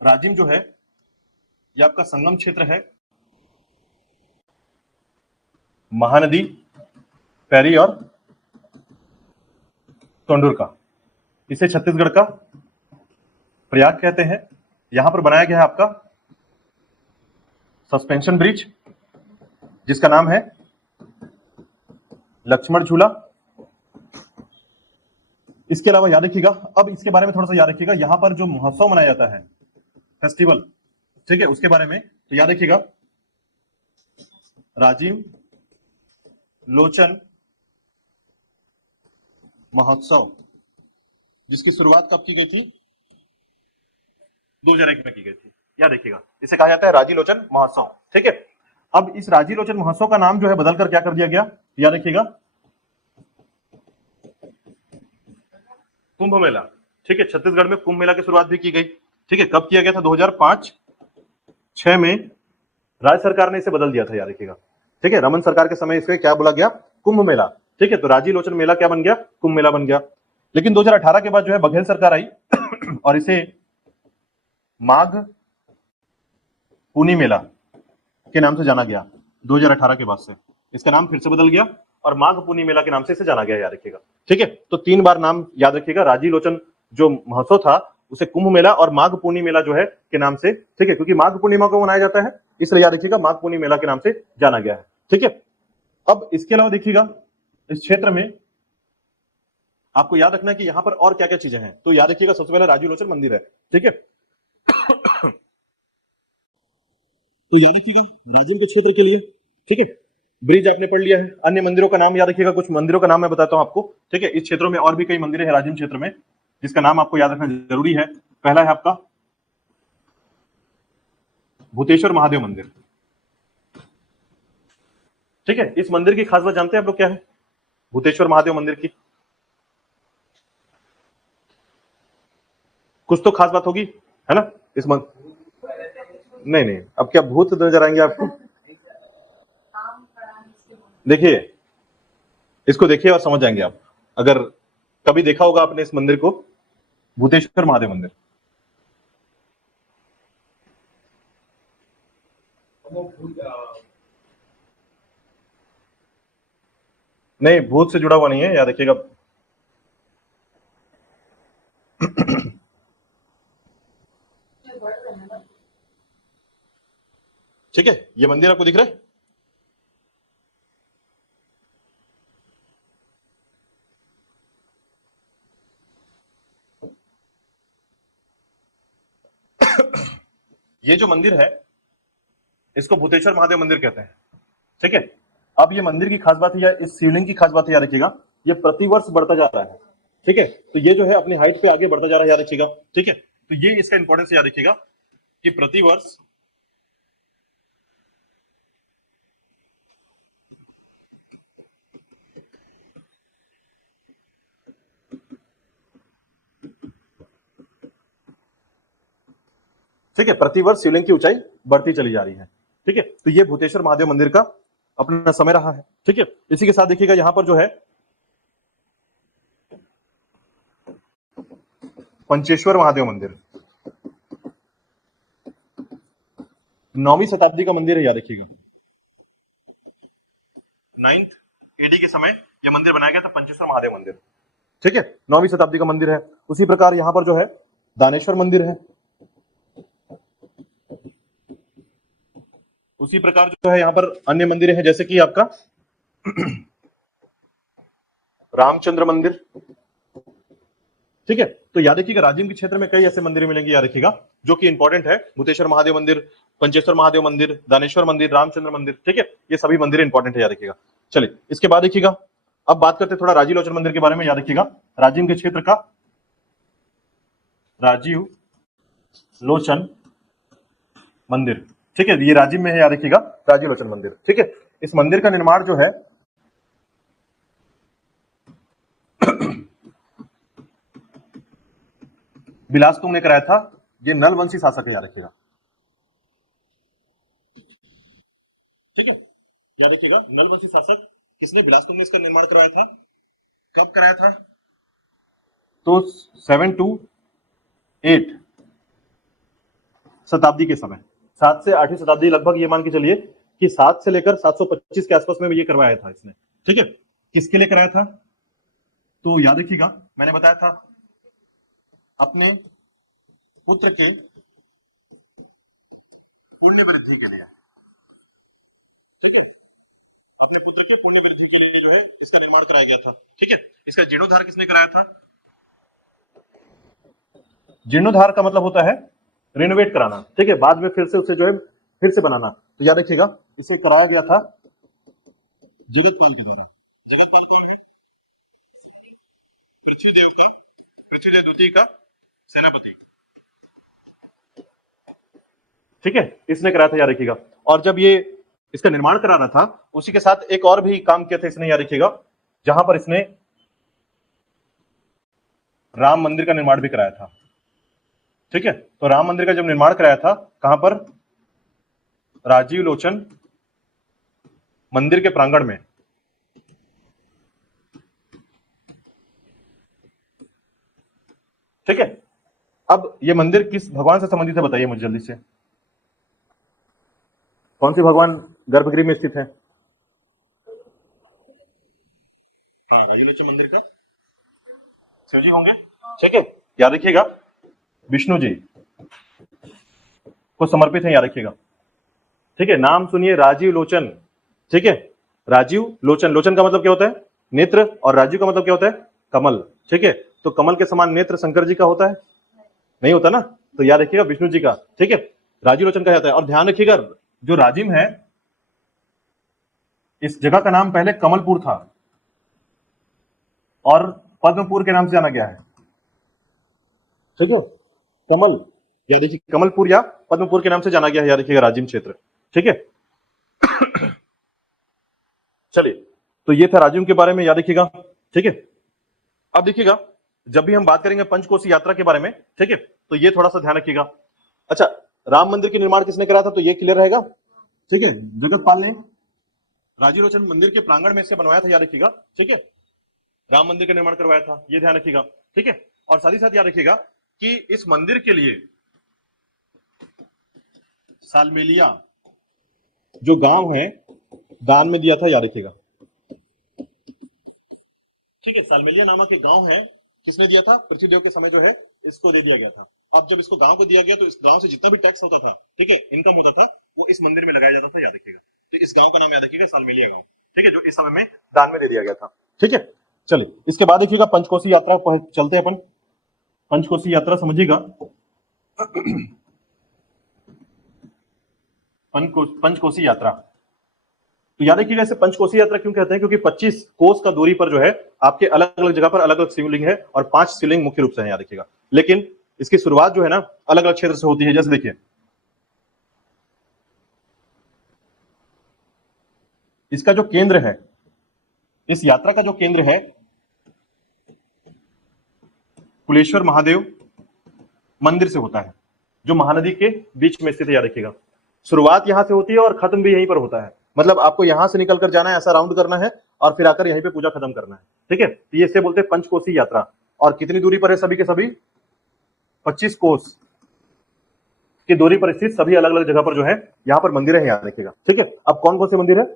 राजिम जो है ये आपका संगम क्षेत्र है महानदी पैरी और सोंढूर का। इसे छत्तीसगढ़ का प्रयाग कहते हैं। यहां पर बनाया गया है आपका सस्पेंशन ब्रिज, जिसका नाम है लक्ष्मण झूला। इसके अलावा याद रखिएगा, अब इसके बारे में थोड़ा सा याद रखिएगा, यहां पर जो महोत्सव मनाया जाता है, फेस्टिवल, ठीक है, उसके बारे में तो याद रखिएगा राजिम लोचन महोत्सव, जिसकी शुरुआत कब की गई थी? 2001 में की गई थी, याद रखिएगा। इसे कहा जाता है राजी लोचन महोत्सव, ठीक है। अब इस राजी लोचन महोत्सव का नाम जो है बदलकर क्या कर दिया गया? याद रखिएगा कुंभ मेला, ठीक है। छत्तीसगढ़ में कुंभ मेला की शुरुआत भी की गई, ठीक है। कब किया गया था? 2005-6 में राज्य सरकार ने इसे बदल दिया था, याद रखिएगा, ठीक है। रमन सरकार के समय इसे क्या बोला गया? कुंभ मेला, ठीक है। तो राजी लोचन मेला क्या बन गया? कुंभ मेला बन गया। लेकिन 2018 के बाद जो है बघेल सरकार आई और इसे माघ पुनी मेला के नाम से जाना गया। 2018 के बाद से इसका नाम फिर से बदल गया और माघ पुनी मेला के नाम से इसे जाना गया, याद रखिएगा। ठीक है, तो 3 बार नाम याद रखिएगा। राजीव लोचन जो महोत्सव था उसे कुंभ मेला और माघ पुनी मेला जो है के नाम से, ठीक है, क्योंकि माघ पूर्णिमा को मनाया जाता है इसलिए याद रखिएगा माघ पुनी मेला के नाम से जाना गया है। ठीक है, अब इसके अलावा देखिएगा इस क्षेत्र में आपको याद रखना है कि यहां पर और क्या क्या चीजें हैं। तो याद रखिएगा सबसे पहले राजीव लोचन मंदिर है। ठीक है, तो याद रखिएगा राजिम के क्षेत्र के लिए। ठीक है, ब्रिज आपने पढ़ लिया है। अन्य मंदिरों का नाम याद रखिएगा, कुछ मंदिरों का नाम मैं बताता हूं आपको। ठीक है, इस क्षेत्रों में और भी कई मंदिर है राजिम क्षेत्र में जिसका नाम आपको याद रखना जरूरी है। पहला है आपका भूतेश्वर महादेव मंदिर। ठीक है, इस मंदिर की खास बात जानते हैं आप लोग क्या है भूतेश्वर महादेव मंदिर की? कुछ तो खास बात होगी, है ना? इस नहीं नहीं, अब क्या भूत नजर आएंगे आपको? देखिए, इसको देखिए और समझ जाएंगे आप। अगर कभी देखा होगा आपने इस मंदिर को, भूतेश्वर महादेव मंदिर। नहीं, भूत से जुड़ा हुआ नहीं है, याद रखिएगा। ठीक है, ये मंदिर आपको दिख रहा है? ये जो मंदिर है इसको भूतेश्वर महादेव मंदिर कहते हैं। ठीक है, अब ये मंदिर की खास बात है या इस शिवलिंग की खास बात है, याद रखिएगा ये प्रतिवर्ष बढ़ता जा रहा है। ठीक है, तो ये जो है अपनी हाइट पे आगे बढ़ता जा रहा है, याद रखिएगा। ठीक है, तो ये इसका इंपॉर्टेंस याद रखिएगा कि प्रतिवर्ष ठीक है, प्रतिवर्ष शिवलिंग की ऊंचाई बढ़ती चली जा रही है। ठीक है, तो ये भूतेश्वर महादेव मंदिर का अपना समय रहा है। ठीक है, इसी के साथ देखिएगा यहां पर जो है पंचेश्वर महादेव मंदिर 9वीं शताब्दी का मंदिर है, याद रखिएगा। 9th एडी के समय यह मंदिर बनाया गया था, पंचेश्वर महादेव मंदिर। ठीक है, 9वीं शताब्दी का मंदिर है। उसी प्रकार यहां पर जो है दानेश्वर मंदिर है। उसी प्रकार जो है यहां पर अन्य मंदिर है जैसे कि आपका रामचंद्र मंदिर। ठीक है, तो याद रखिएगा राजिम के क्षेत्र में कई ऐसे मंदिर मिलेंगे, याद रखिएगा, जो कि इंपॉर्टेंट है। भूतेश्वर महादेव मंदिर, पंचेश्वर महादेव मंदिर, दानेश्वर मंदिर, रामचंद्र मंदिर। ठीक है, ये सभी मंदिर इंपॉर्टेंट है, याद रखिएगा। चलिए इसके बाद देखिएगा, अब बात करते हैं थोड़ा राजीव लोचन मंदिर के बारे में। याद रखिएगा राजिम के क्षेत्र का राजीव लोचन मंदिर। ठीक है, ये राजिम में है, याद रखिएगा राजीव लोचन मंदिर। ठीक है, इस मंदिर का निर्माण जो है बिलासपुर ने कराया था। ये नलवंशी शासक है, याद रखिएगा। ठीक है, याद रखिएगा नलवंशी शासक किसने बिलासपुर में इसका निर्माण कराया था, कब कराया था? तो 7 to 8 शताब्दी के समय, 7 से 8वीं शताब्दी लगभग, ये मान के चलिए कि 7 से लेकर 725 के आसपास में ये करवाया था इसने। ठीक है, किसके लिए कराया था? तो याद रखिएगा मैंने बताया था अपने पुत्र के पुण्य वृद्धि के लिए। ठीक है, अपने पुत्र के पुण्य वृद्धि के लिए जो है इसका निर्माण कराया गया था। ठीक है, इसका जीर्णोद्धार किसने कराया था? जीर्णोद्धार का मतलब होता है रिनोवेट कराना। ठीक है, बाद में फिर से उसे जो है फिर से बनाना। तो याद रखिएगा इसे कराया गया था जगतपाल के द्वारा। जगतपाल कौन? पृथ्वीदेव का, पृथ्वीदेव द्वितीय का सेनापति। ठीक है, इसने कराया था, याद रखिएगा। और जब ये इसका निर्माण करा रहा था उसी के साथ एक और भी काम किया था इसने, याद रखिएगा, जहां पर इसने राम मंदिर का निर्माण भी कराया था। ठीक है, तो राम मंदिर का जब निर्माण कराया था कहां पर? राजीव लोचन मंदिर के प्रांगण में। ठीक है। अब ये मंदिर किस भगवान से संबंधित है बताइए मुझे जल्दी से, कौन सी भगवान गर्भगृह में स्थित है? हाँ, राजीलोचन मंदिर का शिव जी होंगे, ठीक है। याद रखिएगा विष्णु जी को समर्पित है, याद रखिएगा, ठीक है। नाम सुनिए, राजीव लोचन, ठीक है। राजीव लोचन, लोचन का मतलब क्या होता है? नेत्र, और राजीव का मतलब क्या होता है? कमल, ठीक है। तो कमल के समान नेत्र शंकर जी का होता है? नहीं होता ना, तो याद रखिएगा विष्णु जी का, ठीक है। राजीव लोचन कहा जाता है। और ध्यान रखिएगा जो राजिम है, इस जगह का नाम पहले कमलपुर था और पद्मपुर के नाम से जाना गया है, ठीक है। कमल, या देखिए कमलपुर या पद्मपुर के नाम से जाना गया है, याद रखिएगा राजिम क्षेत्र, ठीक है। चलिए, तो ये था राजिम के बारे में, याद रखिएगा, ठीक है। अब देखिएगा जब भी हम बात करेंगे पंचकोसी यात्रा के बारे में, ठीक है, तो ये थोड़ा सा ध्यान रखिएगा। अच्छा, राम मंदिर के निर्माण किसने करा था, तो ये क्लियर रहेगा, ठीक है। जगतपाल ने राजीव लोचन मंदिर के प्रांगण में से बनवाया था, याद रखिएगा, ठीक है। राम मंदिर का निर्माण करवाया था, ये ध्यान रखिएगा, ठीक है। और साथ ही साथ याद रखिएगा कि इस मंदिर के लिए सालमेलिया जो गांव है दान में दिया था, याद रखिएगा, ठीक है। सालमेलिया नामक एक गांव है, किसने दिया था? पृथ्वीदेव के समय जो है इसको दे दिया गया था। अब जब इसको गांव को दिया गया तो इस गांव से जितना भी टैक्स होता था, ठीक है, इनकम होता था, वो इस मंदिर में लगाया जाता था, याद रखिएगा। तो इस गांव का नाम याद रखिएगा, सालमेलिया गांव, ठीक है, जो इस समय में दान में दे दिया गया था, ठीक है। चलिए, इसके बाद देखिएगा पंचकोसी यात्रा चलते हैं अपन। पंचकोसी यात्रा समझिएगा, पंचकोसी यात्रा, तो याद रखिएगा इसे पंचकोसी यात्रा क्यों कहते हैं? क्योंकि 25 कोस का दूरी पर जो है आपके अलग अलग जगह पर अलग अलग शिवलिंग है, और 5 शिवलिंग मुख्य रूप से है, याद रखिएगा। लेकिन इसकी शुरुआत जो है ना अलग अलग क्षेत्र से होती है। जैसे देखिए, इसका जो केंद्र है, इस यात्रा का जो केंद्र है कुलेश्वर महादेव मंदिर से होता है, जो महानदी के बीच में स्थित है, याद रखिएगा। शुरुआत यहां से होती है और खत्म भी यहीं पर होता है, मतलब आपको यहां से निकलकर जाना है, ऐसा राउंड करना है और फिर आकर यहीं पे पूजा खत्म करना है, ठीक है। तो ये से बोलते हैं पंचकोसी यात्रा। और कितनी दूरी पर है सभी के सभी? 25 कोस की दूरी पर स्थित सभी अलग अलग जगह पर जो है यहां पर मंदिर है, याद रखिएगा, ठीक है। अब कौन कौन से मंदिर है?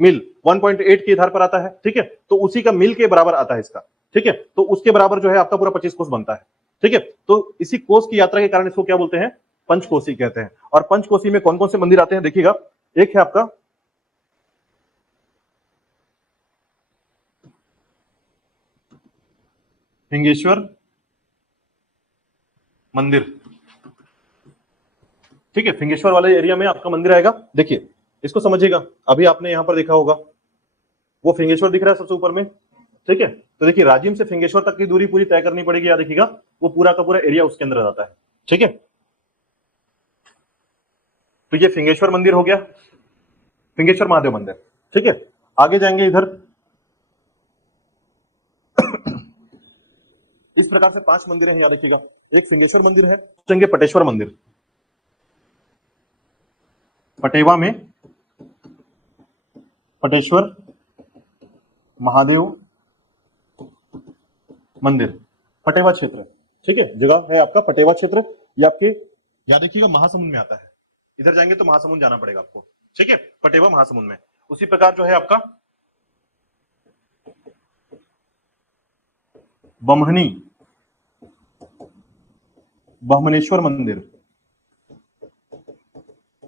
मिल 1.8 के आधार पर आता है, ठीक है, तो उसी का मिल के बराबर आता है इसका, ठीक है। तो उसके बराबर जो है आपका पूरा 25 कोस बनता है, ठीक है। तो इसी कोस की यात्रा के कारण इसको क्या बोलते हैं? पंचकोसी कहते हैं। और पंचकोसी में कौन कौन से मंदिर आते हैं देखिएगा, एक है आपका हिंगेश्वर मंदिर, ठीक है। फिंगेश्वर वाले एरिया में आपका मंदिर आएगा। देखिए इसको समझिएगा, अभी आपने यहां पर देखा होगा वो फिंगेश्वर दिख रहा है सबसे ऊपर में, ठीक है। तो देखिए राजिम से फिंगेश्वर तक की दूरी पूरी तय करनी पड़ेगी, याद रखिएगा, वो पूरा का पूरा एरिया उसके अंदर आ जाता है, ठीक है। तो ये फिंगेश्वर मंदिर हो गया, फिंगेश्वर महादेव मंदिर, ठीक है। आगे जाएंगे इधर, इस प्रकार से 5 मंदिर हैं, याद रखिएगा। एक फिंगेश्वर मंदिर है, जाएंगे पटेश्वर मंदिर, पटेवा में पटेश्वर महादेव मंदिर, पटेवा क्षेत्र, ठीक है, जगह है आपका पटेवा क्षेत्र। ये आपके याद रखिएगा महासमुंद में आता है, इधर जाएंगे तो महासमुंद जाना पड़ेगा आपको, ठीक है। पटेवा महासमुंद में। उसी प्रकार जो है आपका बमहनी बहमनेश्वर मंदिर,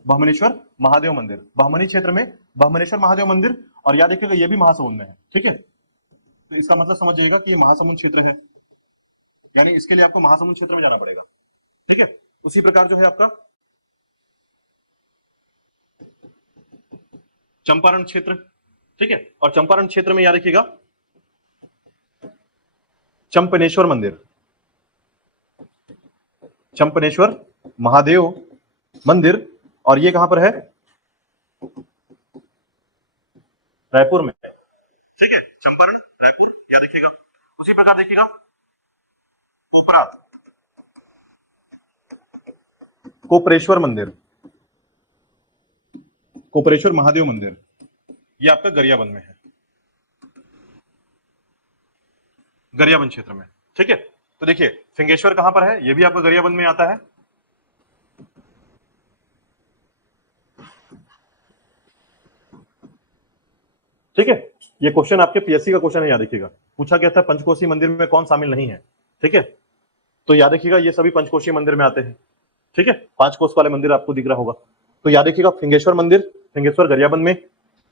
बहमनेश्वर महादेव मंदिर, बहमनी क्षेत्र में बहमनेश्वर महादेव मंदिर। और याद रखिएगा ये भी महासमुंद में है, ठीक है। तो इसका मतलब समझिएगा कि ये महासमुंद क्षेत्र है, यानी इसके लिए आपको महासमुंद क्षेत्र में जाना पड़ेगा, ठीक है। उसी प्रकार जो है आपका चंपारण क्षेत्र, ठीक है। और चंपारण क्षेत्र में याद रखिएगा चंपनेश्वर मंदिर, चंपनेश्वर महादेव मंदिर। और ये कहां पर है? रायपुर में, ठीक है। चंपारण रायपुर, याद रखिएगा। उसी प्रकार देखिएगा कोपरा, कोपरेश्वर मंदिर, कोपरेश्वर महादेव मंदिर, ये आपका गरियाबंद में है, गरियाबंद क्षेत्र में, ठीक है। तो देखिए फिंगेश्वर कहां पर है, ये भी आपका गरियाबंद में आता है। ठीक है, ये क्वेश्चन आपके पीएससी का क्वेश्चन है, याद रखिएगा। पूछा गया था पंचकोशी मंदिर में कौन शामिल नहीं है। ठीक है, तो याद रखिएगा ये सभी पंचकोशी मंदिर में आते हैं। ठीक है, 5 कोस वाले मंदिर आपको दिख रहा होगा। तो याद रखिएगा फिंगेश्वर मंदिर, फिंगेश्वर गरियाबंद में,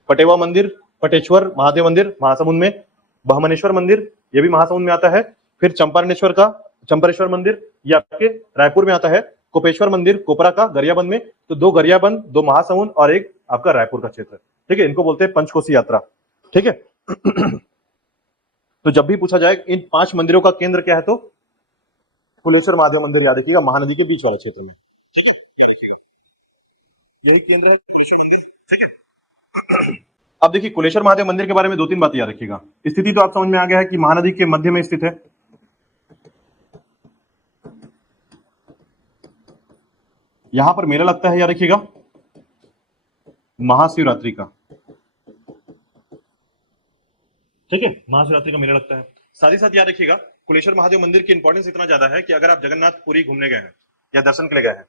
पटेवा मंदिर, पटेश्वर महादेव मंदिर महासमुंद में, बहमनेश्वर मंदिर ये भी महासमुंद में आता है। फिर चंपारणेश्वर का चंपारेश्वर मंदिर ये आपके रायपुर में आता है। कोपेश्वर मंदिर कोपरा का गरियाबंद में। तो 2 गरियाबंद, 2 महासमुंद और एक आपका रायपुर का क्षेत्र। ठीक है, इनको बोलते हैं पंचकोशी यात्रा। ठीक है तो जब भी पूछा जाए इन 5 मंदिरों का केंद्र क्या है, तो कुलेश्वर महादेव मंदिर याद रखिएगा, महानदी के बीच वाले क्षेत्र में। यही केंद्र है। अब देखिए कुलेश्वर महादेव मंदिर के बारे में 2-3 बातें याद रखिएगा। स्थिति तो आप समझ में आ गया है कि महानदी के मध्य में स्थित है। यहां पर मेला लगता है, याद रखिएगा, महाशिवरात्रि का। ठीक है, महाशिवरात्रि का मेला लगता है। साथ ही साथ याद रखिएगा कुलेश्वर महादेव मंदिर की इंपॉर्टेंस इतना ज्यादा है कि अगर आप जगन्नाथपुरी घूमने गए हैं या दर्शन के लिए गए हैं,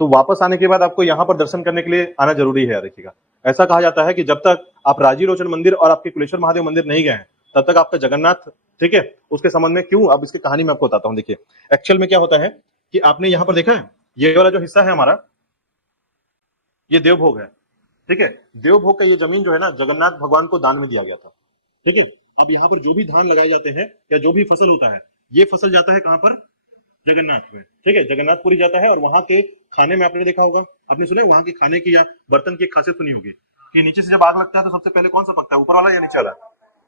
तो वापस आने के बाद आपको यहां पर दर्शन करने के लिए आना जरूरी है। याद रखिएगा, ऐसा कहा जाता है कि जब तक आप राजी लोचन मंदिर और आपके कुलेश्वर महादेव मंदिर नहीं गए हैं, तब तक आपका जगन्नाथ, ठीक है, उसके संबंध में क्यों, अब इसकी कहानी मैं आपको बताता हूं। देखिए एक्चुअल में क्या होता है कि आपने यहां पर देखा है, ये वाला जो हिस्सा है हमारा, ये देवभोग है। ठीक है, देवभोग का ये जमीन जो है ना, जगन्नाथ भगवान को दान में दिया गया था। ठीक है, अब यहाँ पर जो भी धान लगाए जाते हैं या जो भी फसल होता है, ये फसल जाता है कहां पर, जगन्नाथ में। ठीक है, जगन्नाथपुरी जाता है। और वहां के खाने में आपने देखा होगा, आपने सुना है वहां के खाने की या बर्तन की खासियत सुनी होगी कि नीचे से जब आग लगता है तो सबसे पहले कौन सा पकता है, ऊपर वाला या नीचे वाला।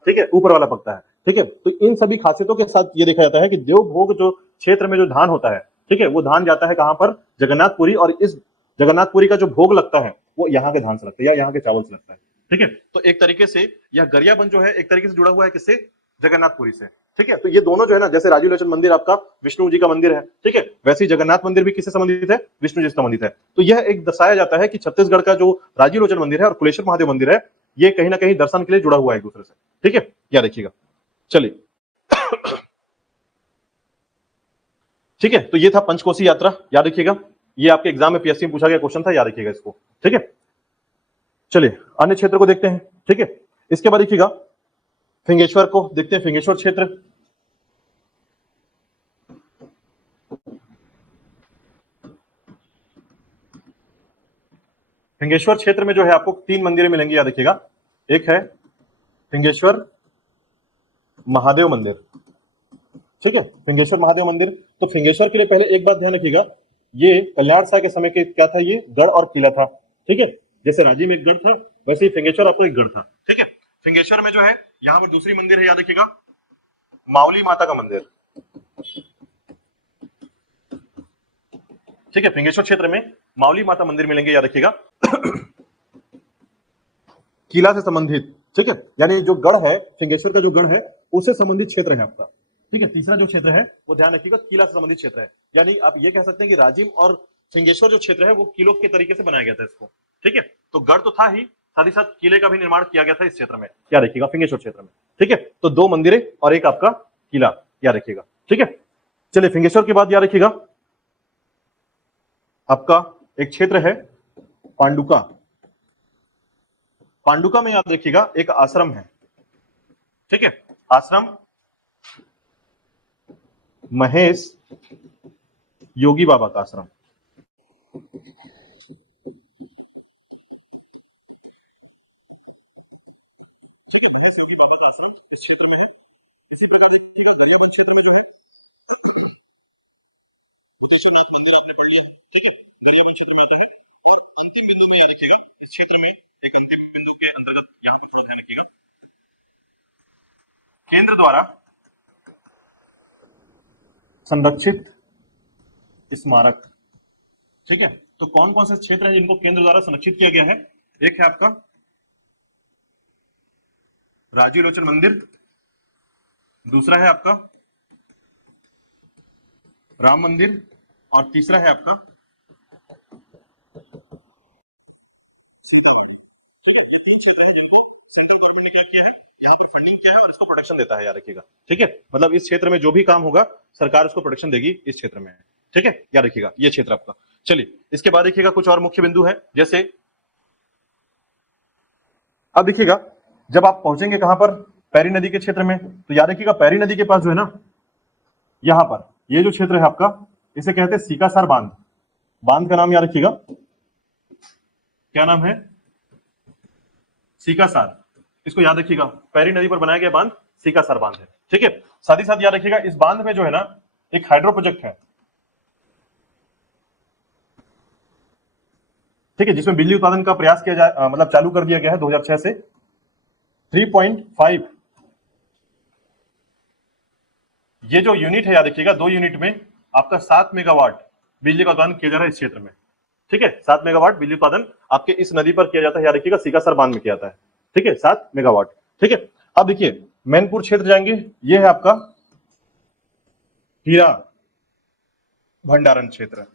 ठीक है, ऊपर वाला पकता है। ठीक है, तो इन सभी खासियतों के साथ ये देखा जाता है कि देवभोग जो क्षेत्र में जो धान होता है, ठीक है, वो धान जाता है कहां पर, जगन्नाथपुरी। और इस जगन्नाथपुरी का जो भोग लगता है वो यहाँ के धान से लगता है या यहाँ के चावल से लगता है। ठीक है, तो एक तरीके से यह गरियाबंद जो है एक तरीके से जुड़ा हुआ है किससे, जगन्नाथपुरी से। ठीक है, तो ये दोनों जो है ना, जैसे राजीव लोचन मंदिर आपका विष्णु जी का मंदिर है, ठीक है, वैसे ही जगन्नाथ मंदिर भी किससे संबंधित है, विष्णु जी से संबंधित है। तो यह एक दर्शाया जाता है कि छत्तीसगढ़ का जो राजीव लोचन मंदिर है और कुलेश्वर महादेव मंदिर है, ये कहीं ना कहीं दर्शन के लिए जुड़ा हुआ है एक दूसरे से। ठीक है, याद रखिएगा। चलिए ठीक है, तो ये था पंचकोशी यात्रा, याद रखिएगा। ये आपके एग्जाम में पीएससी में पूछा गया क्वेश्चन था, याद रखिएगा इसको। ठीक है, चलिए अन्य क्षेत्र को देखते हैं। ठीक है, इसके बाद देखिएगा फिंगेश्वर को देखते हैं, फिंगेश्वर क्षेत्र। फिंगेश्वर क्षेत्र में जो है आपको 3 मंदिरें मिलेंगी, याद रखिएगा। एक है फिंगेश्वर महादेव मंदिर। ठीक है, फिंगेश्वर महादेव मंदिर। तो फिंगेश्वर के लिए पहले एक बात ध्यान रखिएगा, ये कल्याण शाह के समय के क्या था, ये गढ़ और किला था। ठीक है, जैसे रांची में एक गढ़ था, वैसे ही फिंगेश्वर आपको एक गढ़ था। ठीक है, फिंगेश्वर में जो है यहां पर दूसरी मंदिर है, याद रखिएगा, मावली माता का मंदिर। ठीक है, फिंगेश्वर क्षेत्र में मावली माता मंदिर मिलेंगे, याद रखिएगा। किला से संबंधित, ठीक है, यानी जो गढ़ है, फिंगेश्वर का जो गढ़ है उससे संबंधित क्षेत्र है आपका। ठीक है, तीसरा जो क्षेत्र है वो ध्यान रखिएगा, किला से संबंधित क्षेत्र है। यानी आप ये कह सकते हैं कि राजिम और फिंगेश्वर जो क्षेत्र है वो किलों के तरीके से बनाया गया था इसको। ठीक है, तो गढ़ तो था ही, साथ ही साथ किले का भी निर्माण किया गया था इस क्षेत्र में, याद रखिएगा, फिंगेश्वर क्षेत्र में। ठीक है, तो 2 मंदिरें और एक आपका किला, याद रखिएगा। ठीक है, चलिए फिंगेश्वर के बाद याद रखिएगा आपका एक क्षेत्र है पांडुका। पांडुका में याद रखिएगा एक आश्रम है। ठीक है, आश्रम महेश योगी बाबा का आश्रम। इस क्षेत्र में है। इसी प्रकार देखिएगा गरियाबंद क्षेत्र में जो है बुद्धेश्वरनाथ मंदिर आपने पढ़ लिया। ठीक है, गरियाबंद क्षेत्र में आता है। और अंतिम बिंदु में याद रखिएगा, इस क्षेत्र में एक अंतिम बिंदु के अंतर्गत यहाँ पर ध्यान रखिएगा, केंद्र द्वारा संरक्षित स्मारक। ठीक है, तो कौन कौन से क्षेत्र हैं जिनको केंद्र द्वारा संरक्षित किया गया है, एक है आपका राजीव लोचन मंदिर, दूसरा है आपका राम मंदिर, और तीसरा है आपका सेंट्रल गवर्नमेंट ने क्या किया है, यहाँ पे फंडिंग किया है और इसको प्रोटेक्शन देता है, याद रखिएगा। ठीक है, मतलब इस क्षेत्र में जो भी काम होगा सरकार उसको प्रोटेक्शन देगी इस क्षेत्र में, ठीक है, याद रखिएगा ये क्षेत्र आपका। चलिए इसके बाद देखिएगा कुछ और मुख्य बिंदु है, जैसे अब देखिएगा जब आप पहुंचेंगे कहां पर, पैरी नदी के क्षेत्र में, तो याद रखिएगा पैरी नदी के पास जो है ना, यहां पर ये जो क्षेत्र है आपका, इसे कहते हैं सीकासार बांध। बांध का नाम याद रखिएगा, क्या नाम है, सीकासार। इसको याद रखिएगा, पैरी नदी पर बनाया गया बांध सीकासार बांध है, ठीक है। साथ ही साथ याद रखिएगा इस बांध में जो है ना एक हाइड्रो प्रोजेक्ट है, ठीक है, जिसमें बिजली उत्पादन का प्रयास किया जाए, मतलब चालू कर दिया गया है 2006 से। 3.5 ये जो यूनिट है याद रखिएगा, 2 यूनिट में आपका 7 मेगावाट बिजली का उत्पादन किया जा रहा है इस क्षेत्र में, ठीक है। 7 मेगावाट बिजली उत्पादन आपके इस नदी पर किया जाता है, याद रखिएगा सीकासार बांध में किया जाता है, ठीक है, 7 मेगावाट, ठीक है। अब देखिए मैनपुर क्षेत्र जाएंगे, ये है आपका हीरा भंडारण क्षेत्र।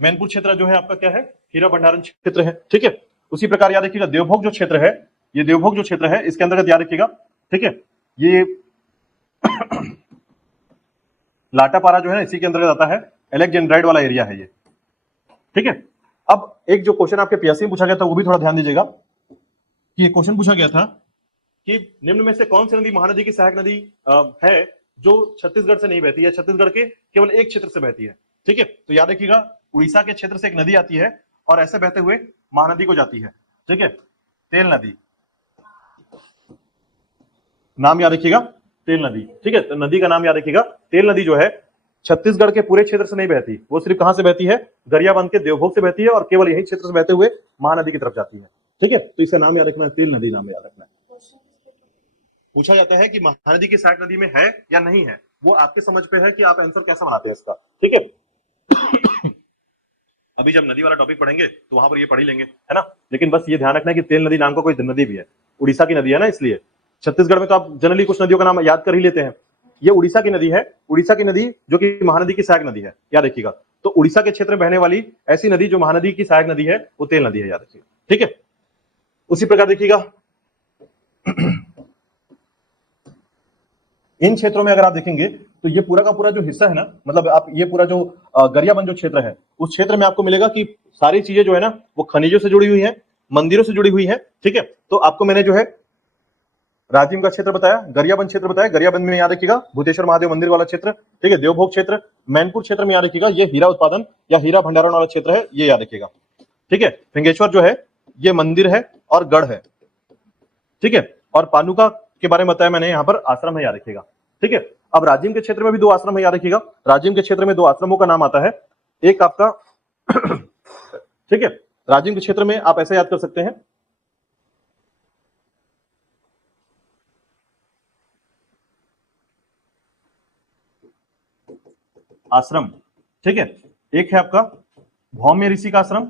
मैनपुर क्षेत्र जो है आपका क्या है, हीरा भंडारण क्षेत्र है, ठीक है। उसी प्रकार याद रखिएगा देवभोग जो क्षेत्र है, ये देवभोग जो क्षेत्र है इसके अंतर्गत याद रखिएगा, ठीक है, ये लाटापारा जो है इसी के अंतर्गत आता है, एलेक्जेंड्राइड वाला एरिया है ये, ठीक है। अब एक जो क्वेश्चन आपके पीएससी में पूछा गया था वो भी थोड़ा ध्यान दीजिएगा, कि ये क्वेश्चन पूछा गया था कि निम्न में से कौन सी नदी महानदी की सहायक नदी है जो छत्तीसगढ़ से नहीं बहती है, छत्तीसगढ़ के केवल एक क्षेत्र से बहती है, ठीक है। तो याद रखिएगा उड़ीसा के क्षेत्र से एक नदी आती है और ऐसे बहते हुए महानदी को जाती है, ठीक है, तेल नदी, नाम याद रखिएगा तेल नदी, ठीक है। तो नदी का नाम याद रखिएगा, तेल नदी जो है छत्तीसगढ़ के पूरे क्षेत्र से नहीं बहती, वो सिर्फ कहां से बहती है, गरियाबंद के देवभोग से बहती है और केवल यही क्षेत्र से बहते हुए महानदी की तरफ जाती है, ठीक है। तो इसका नाम याद रखना है, तेल नदी नाम याद रखना है। पूछा जाता है कि महानदी की सहायक नदी में है या नहीं है, वो आपके समझ पे है कि आप आंसर कैसे बनाते हैं इसका, ठीक है। अभी जब नदी वाला टॉपिक पढ़ेंगे तो वहां पर ये पढ़ ही लेंगे, है ना। लेकिन बस ये ध्यान रखना है कि तेल नदी नाम का कोई नदी भी है, उड़ीसा की नदी है ना, इसलिए छत्तीसगढ़ में तो आप जनरली कुछ नदियों का नाम याद कर ही लेते हैं, ये उड़ीसा की नदी है, उड़ीसा की नदी जो कि महानदी की सहायक नदी है, याद रखिएगा। तो उड़ीसा के क्षेत्र में बहने वाली ऐसी नदी जो महानदी की सहायक नदी है वो तेल नदी है, याद रखिएगा, ठीक है। उसी प्रकार देखिएगा इन क्षेत्रों में अगर आप देखेंगे तो ये पूरा का पूरा जो हिस्सा है ना, मतलब आप ये पूरा जो गरियाबंद जो क्षेत्र है उस क्षेत्र में आपको मिलेगा कि सारी चीजें जो है ना वो खनिजों से जुड़ी हुई है, मंदिरों से जुड़ी हुई है, ठीक है। तो आपको मैंने जो है राजिम का क्षेत्र बताया, गरियाबंद क्षेत्र बताया, गरियाबंद में याद रखिएगा भूतेश्वर महादेव मंदिर वाला क्षेत्र, ठीक है, देवभोग क्षेत्र, मैनपुर क्षेत्र में याद रखिएगा ये हीरा उत्पादन या हीरा भंडारण वाला क्षेत्र है, ये याद रखिएगा, ठीक है। फिंगेश्वर जो है ये मंदिर है और गढ़ है, ठीक है। और पानुका के बारे में बताया मैंने, यहाँ पर आश्रम है, याद रखिएगा, ठीक है। अब राजिम के क्षेत्र में भी 2 आश्रम है, याद रखिएगा, राजिम के क्षेत्र में 2 आश्रमों का नाम आता है, एक आपका ठीक है, राजिम के क्षेत्र में आप ऐसे याद कर सकते हैं, आश्रम, ठीक है, एक है आपका भौम्य ऋषि का आश्रम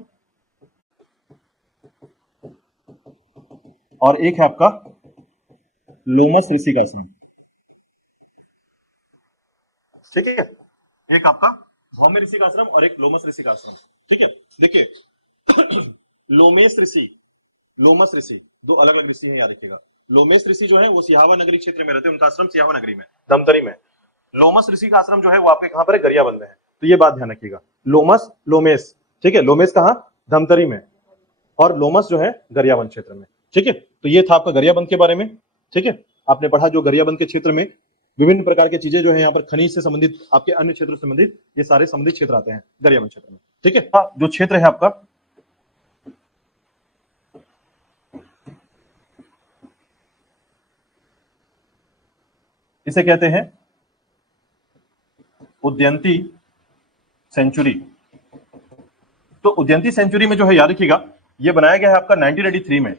और एक है आपका लोमस ऋषि का आश्रम, ठीक है, एक आपका भौम्य ऋषि का आश्रम और एक लोमस ऋषि का आश्रम, ठीक है। देखिए लोमेश ऋषि, लोमस ऋषि 2 अलग अलग ऋषि हैं, याद रखिएगा। लोमेश ऋषि जो है वो सिहावा नगरी क्षेत्र में रहते हैं, उनका आश्रम सिहावा नगरी में, धमतरी में। लोमस ऋषि का आश्रम जो है वो आपके कहां पर है, गरियाबंद में है, तो ये बात ध्यान रखिएगा, लोमस लोमेश, ठीक है, लोमेश कहां, धमतरी में, और लोमस जो है गरियाबंद क्षेत्र में, ठीक है। तो ये था आपका गरियाबंद के बारे में, ठीक है। आपने पढ़ा जो गरियाबंद के क्षेत्र में विभिन्न प्रकार की चीजें जो है यहाँ पर खनिज से संबंधित, आपके अन्य क्षेत्रों से संबंधित, ये सारे संबंधित क्षेत्र आते हैं गरियाबंद क्षेत्र में, ठीक है। हाँ, जो क्षेत्र है आपका इसे कहते हैं उदयंती सेंचुरी। तो उदयंती सेंचुरी में जो है याद रखिएगा ये बनाया गया है आपका 1983 में,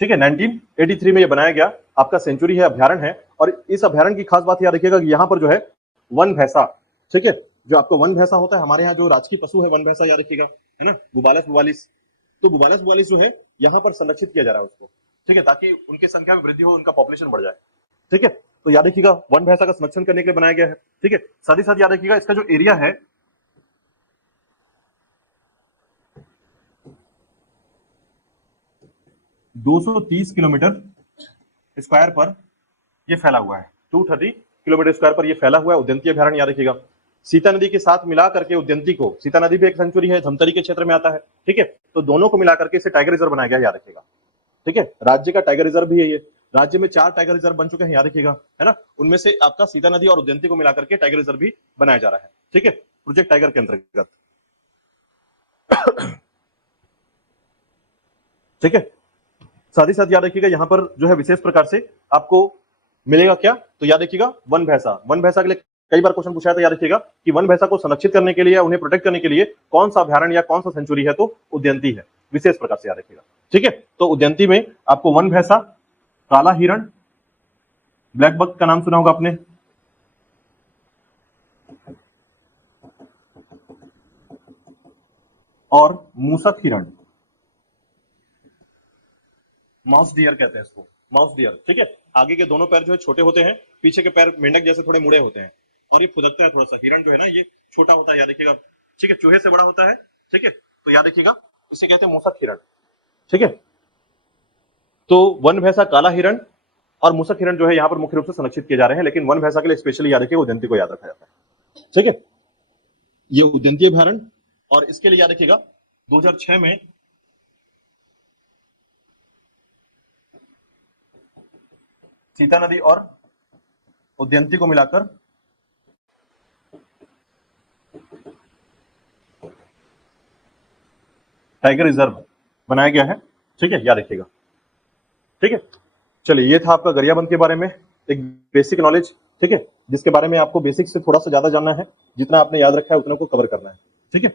ठीक है, 1983 में ये बनाया गया आपका सेंचुरी है, अभ्यारण्य है। और इस अभ्यारण्य की खास बात याद रखिएगा कि यहाँ पर जो है वन भैंसा, ठीक है, जो आपको वन भैंसा होता है, हमारे यहाँ जो राजकीय पशु है वन भैंसा, याद रखिएगा, है ना, बुबालस बुवालिस, तो बुबालस बुवालिस जो है यहाँ पर संरक्षित किया जा रहा है उसको, ठीक है, ताकि उनकी संख्या में वृद्धि हो, उनका पॉपुलेशन बढ़ जाए, ठीक है। तो याद रखिएगा वन भैंसा का संरक्षण करने के लिए बनाया गया है, ठीक है। साथ ही साथ याद रखिएगा इसका जो एरिया है 230 किलोमीटर स्क्वायर पर ये फैला हुआ है, 230 किलोमीटर स्क्वायर पर ये फैला हुआ है, उद्यंती अभयारण्य याद रखिएगा। सीता नदी के साथ मिला करके उद्यंती को, सीता नदी भी एक सेंचुरी है, धमतरी के क्षेत्र में आता है, ठीक है, तो दोनों को मिला करके इसे टाइगर रिजर्व बनाया गया, याद रखिएगा, ठीक है। राज्य का टाइगर रिजर्व भी है ये, राज्य में 4 टाइगर रिजर्व बन चुके हैं, याद रखिएगा, है ना। उनमें से आपका सीता नदी और उद्यंती को मिलाकर के टाइगर रिजर्व भी बनाया जा रहा है, ठीक है, प्रोजेक्ट टाइगर के अंतर्गत, ठीक है। साथ ही साथ याद रखिएगा यहां पर जो है विशेष प्रकार से आपको मिलेगा क्या, तो याद रखिएगा वन भैंसा, वन भैंसा के लिए कई बार क्वेश्चन पूछा है, तो याद रखिएगा कि वन भैंसा को संरक्षित करने के लिए, उन्हें प्रोटेक्ट करने के लिए कौन सा अभ्यारण्य या कौन सा सेंचुरी है, तो उद्यंती है, विशेष प्रकार से याद रखिएगा, ठीक है। तो उद्यंती में आपको वन भैंसा, काला हिरण, ब्लैक बक का नाम सुना होगा आपने, और मूसक हिरण, माउस डियर कहते हैं इसको, माउस डियर, ठीक है। आगे के दोनों पैर जो है छोटे होते हैं, पीछे के पैर मेंढक जैसे थोड़े मुड़े होते हैं, और ये फुदकता है थोड़ा सा। हिरण जो है ना ये छोटा होता है, याद रखिएगा, ठीक है, चूहे से बड़ा होता है, ठीक है, तो याद रखिएगा इसे कहते हैं मूसक हिरण, ठीक है। तो वन भैंसा, काला हिरण और मूसक हिरण जो है यहाँ पर मुख्य रूप से संरक्षित किए जा रहे हैं, लेकिन वन भैंसा के लिए स्पेशली याद रखिएगा उद्यंती को याद रखा जाता है, ठीक है। ये उद्यंती अभ्यारण्य, और इसके लिए याद रखिएगा 2006 में सीता नदी और उद्यंती को मिलाकर टाइगर रिजर्व बनाया गया है, ठीक है, याद रखिएगा, ठीक है। चलिए, ये था आपका गरियाबंद के बारे में एक बेसिक नॉलेज, ठीक है, जिसके बारे में आपको बेसिक से थोड़ा सा ज्यादा जानना है, जितना आपने याद रखा है उतना को कवर करना है, ठीक है।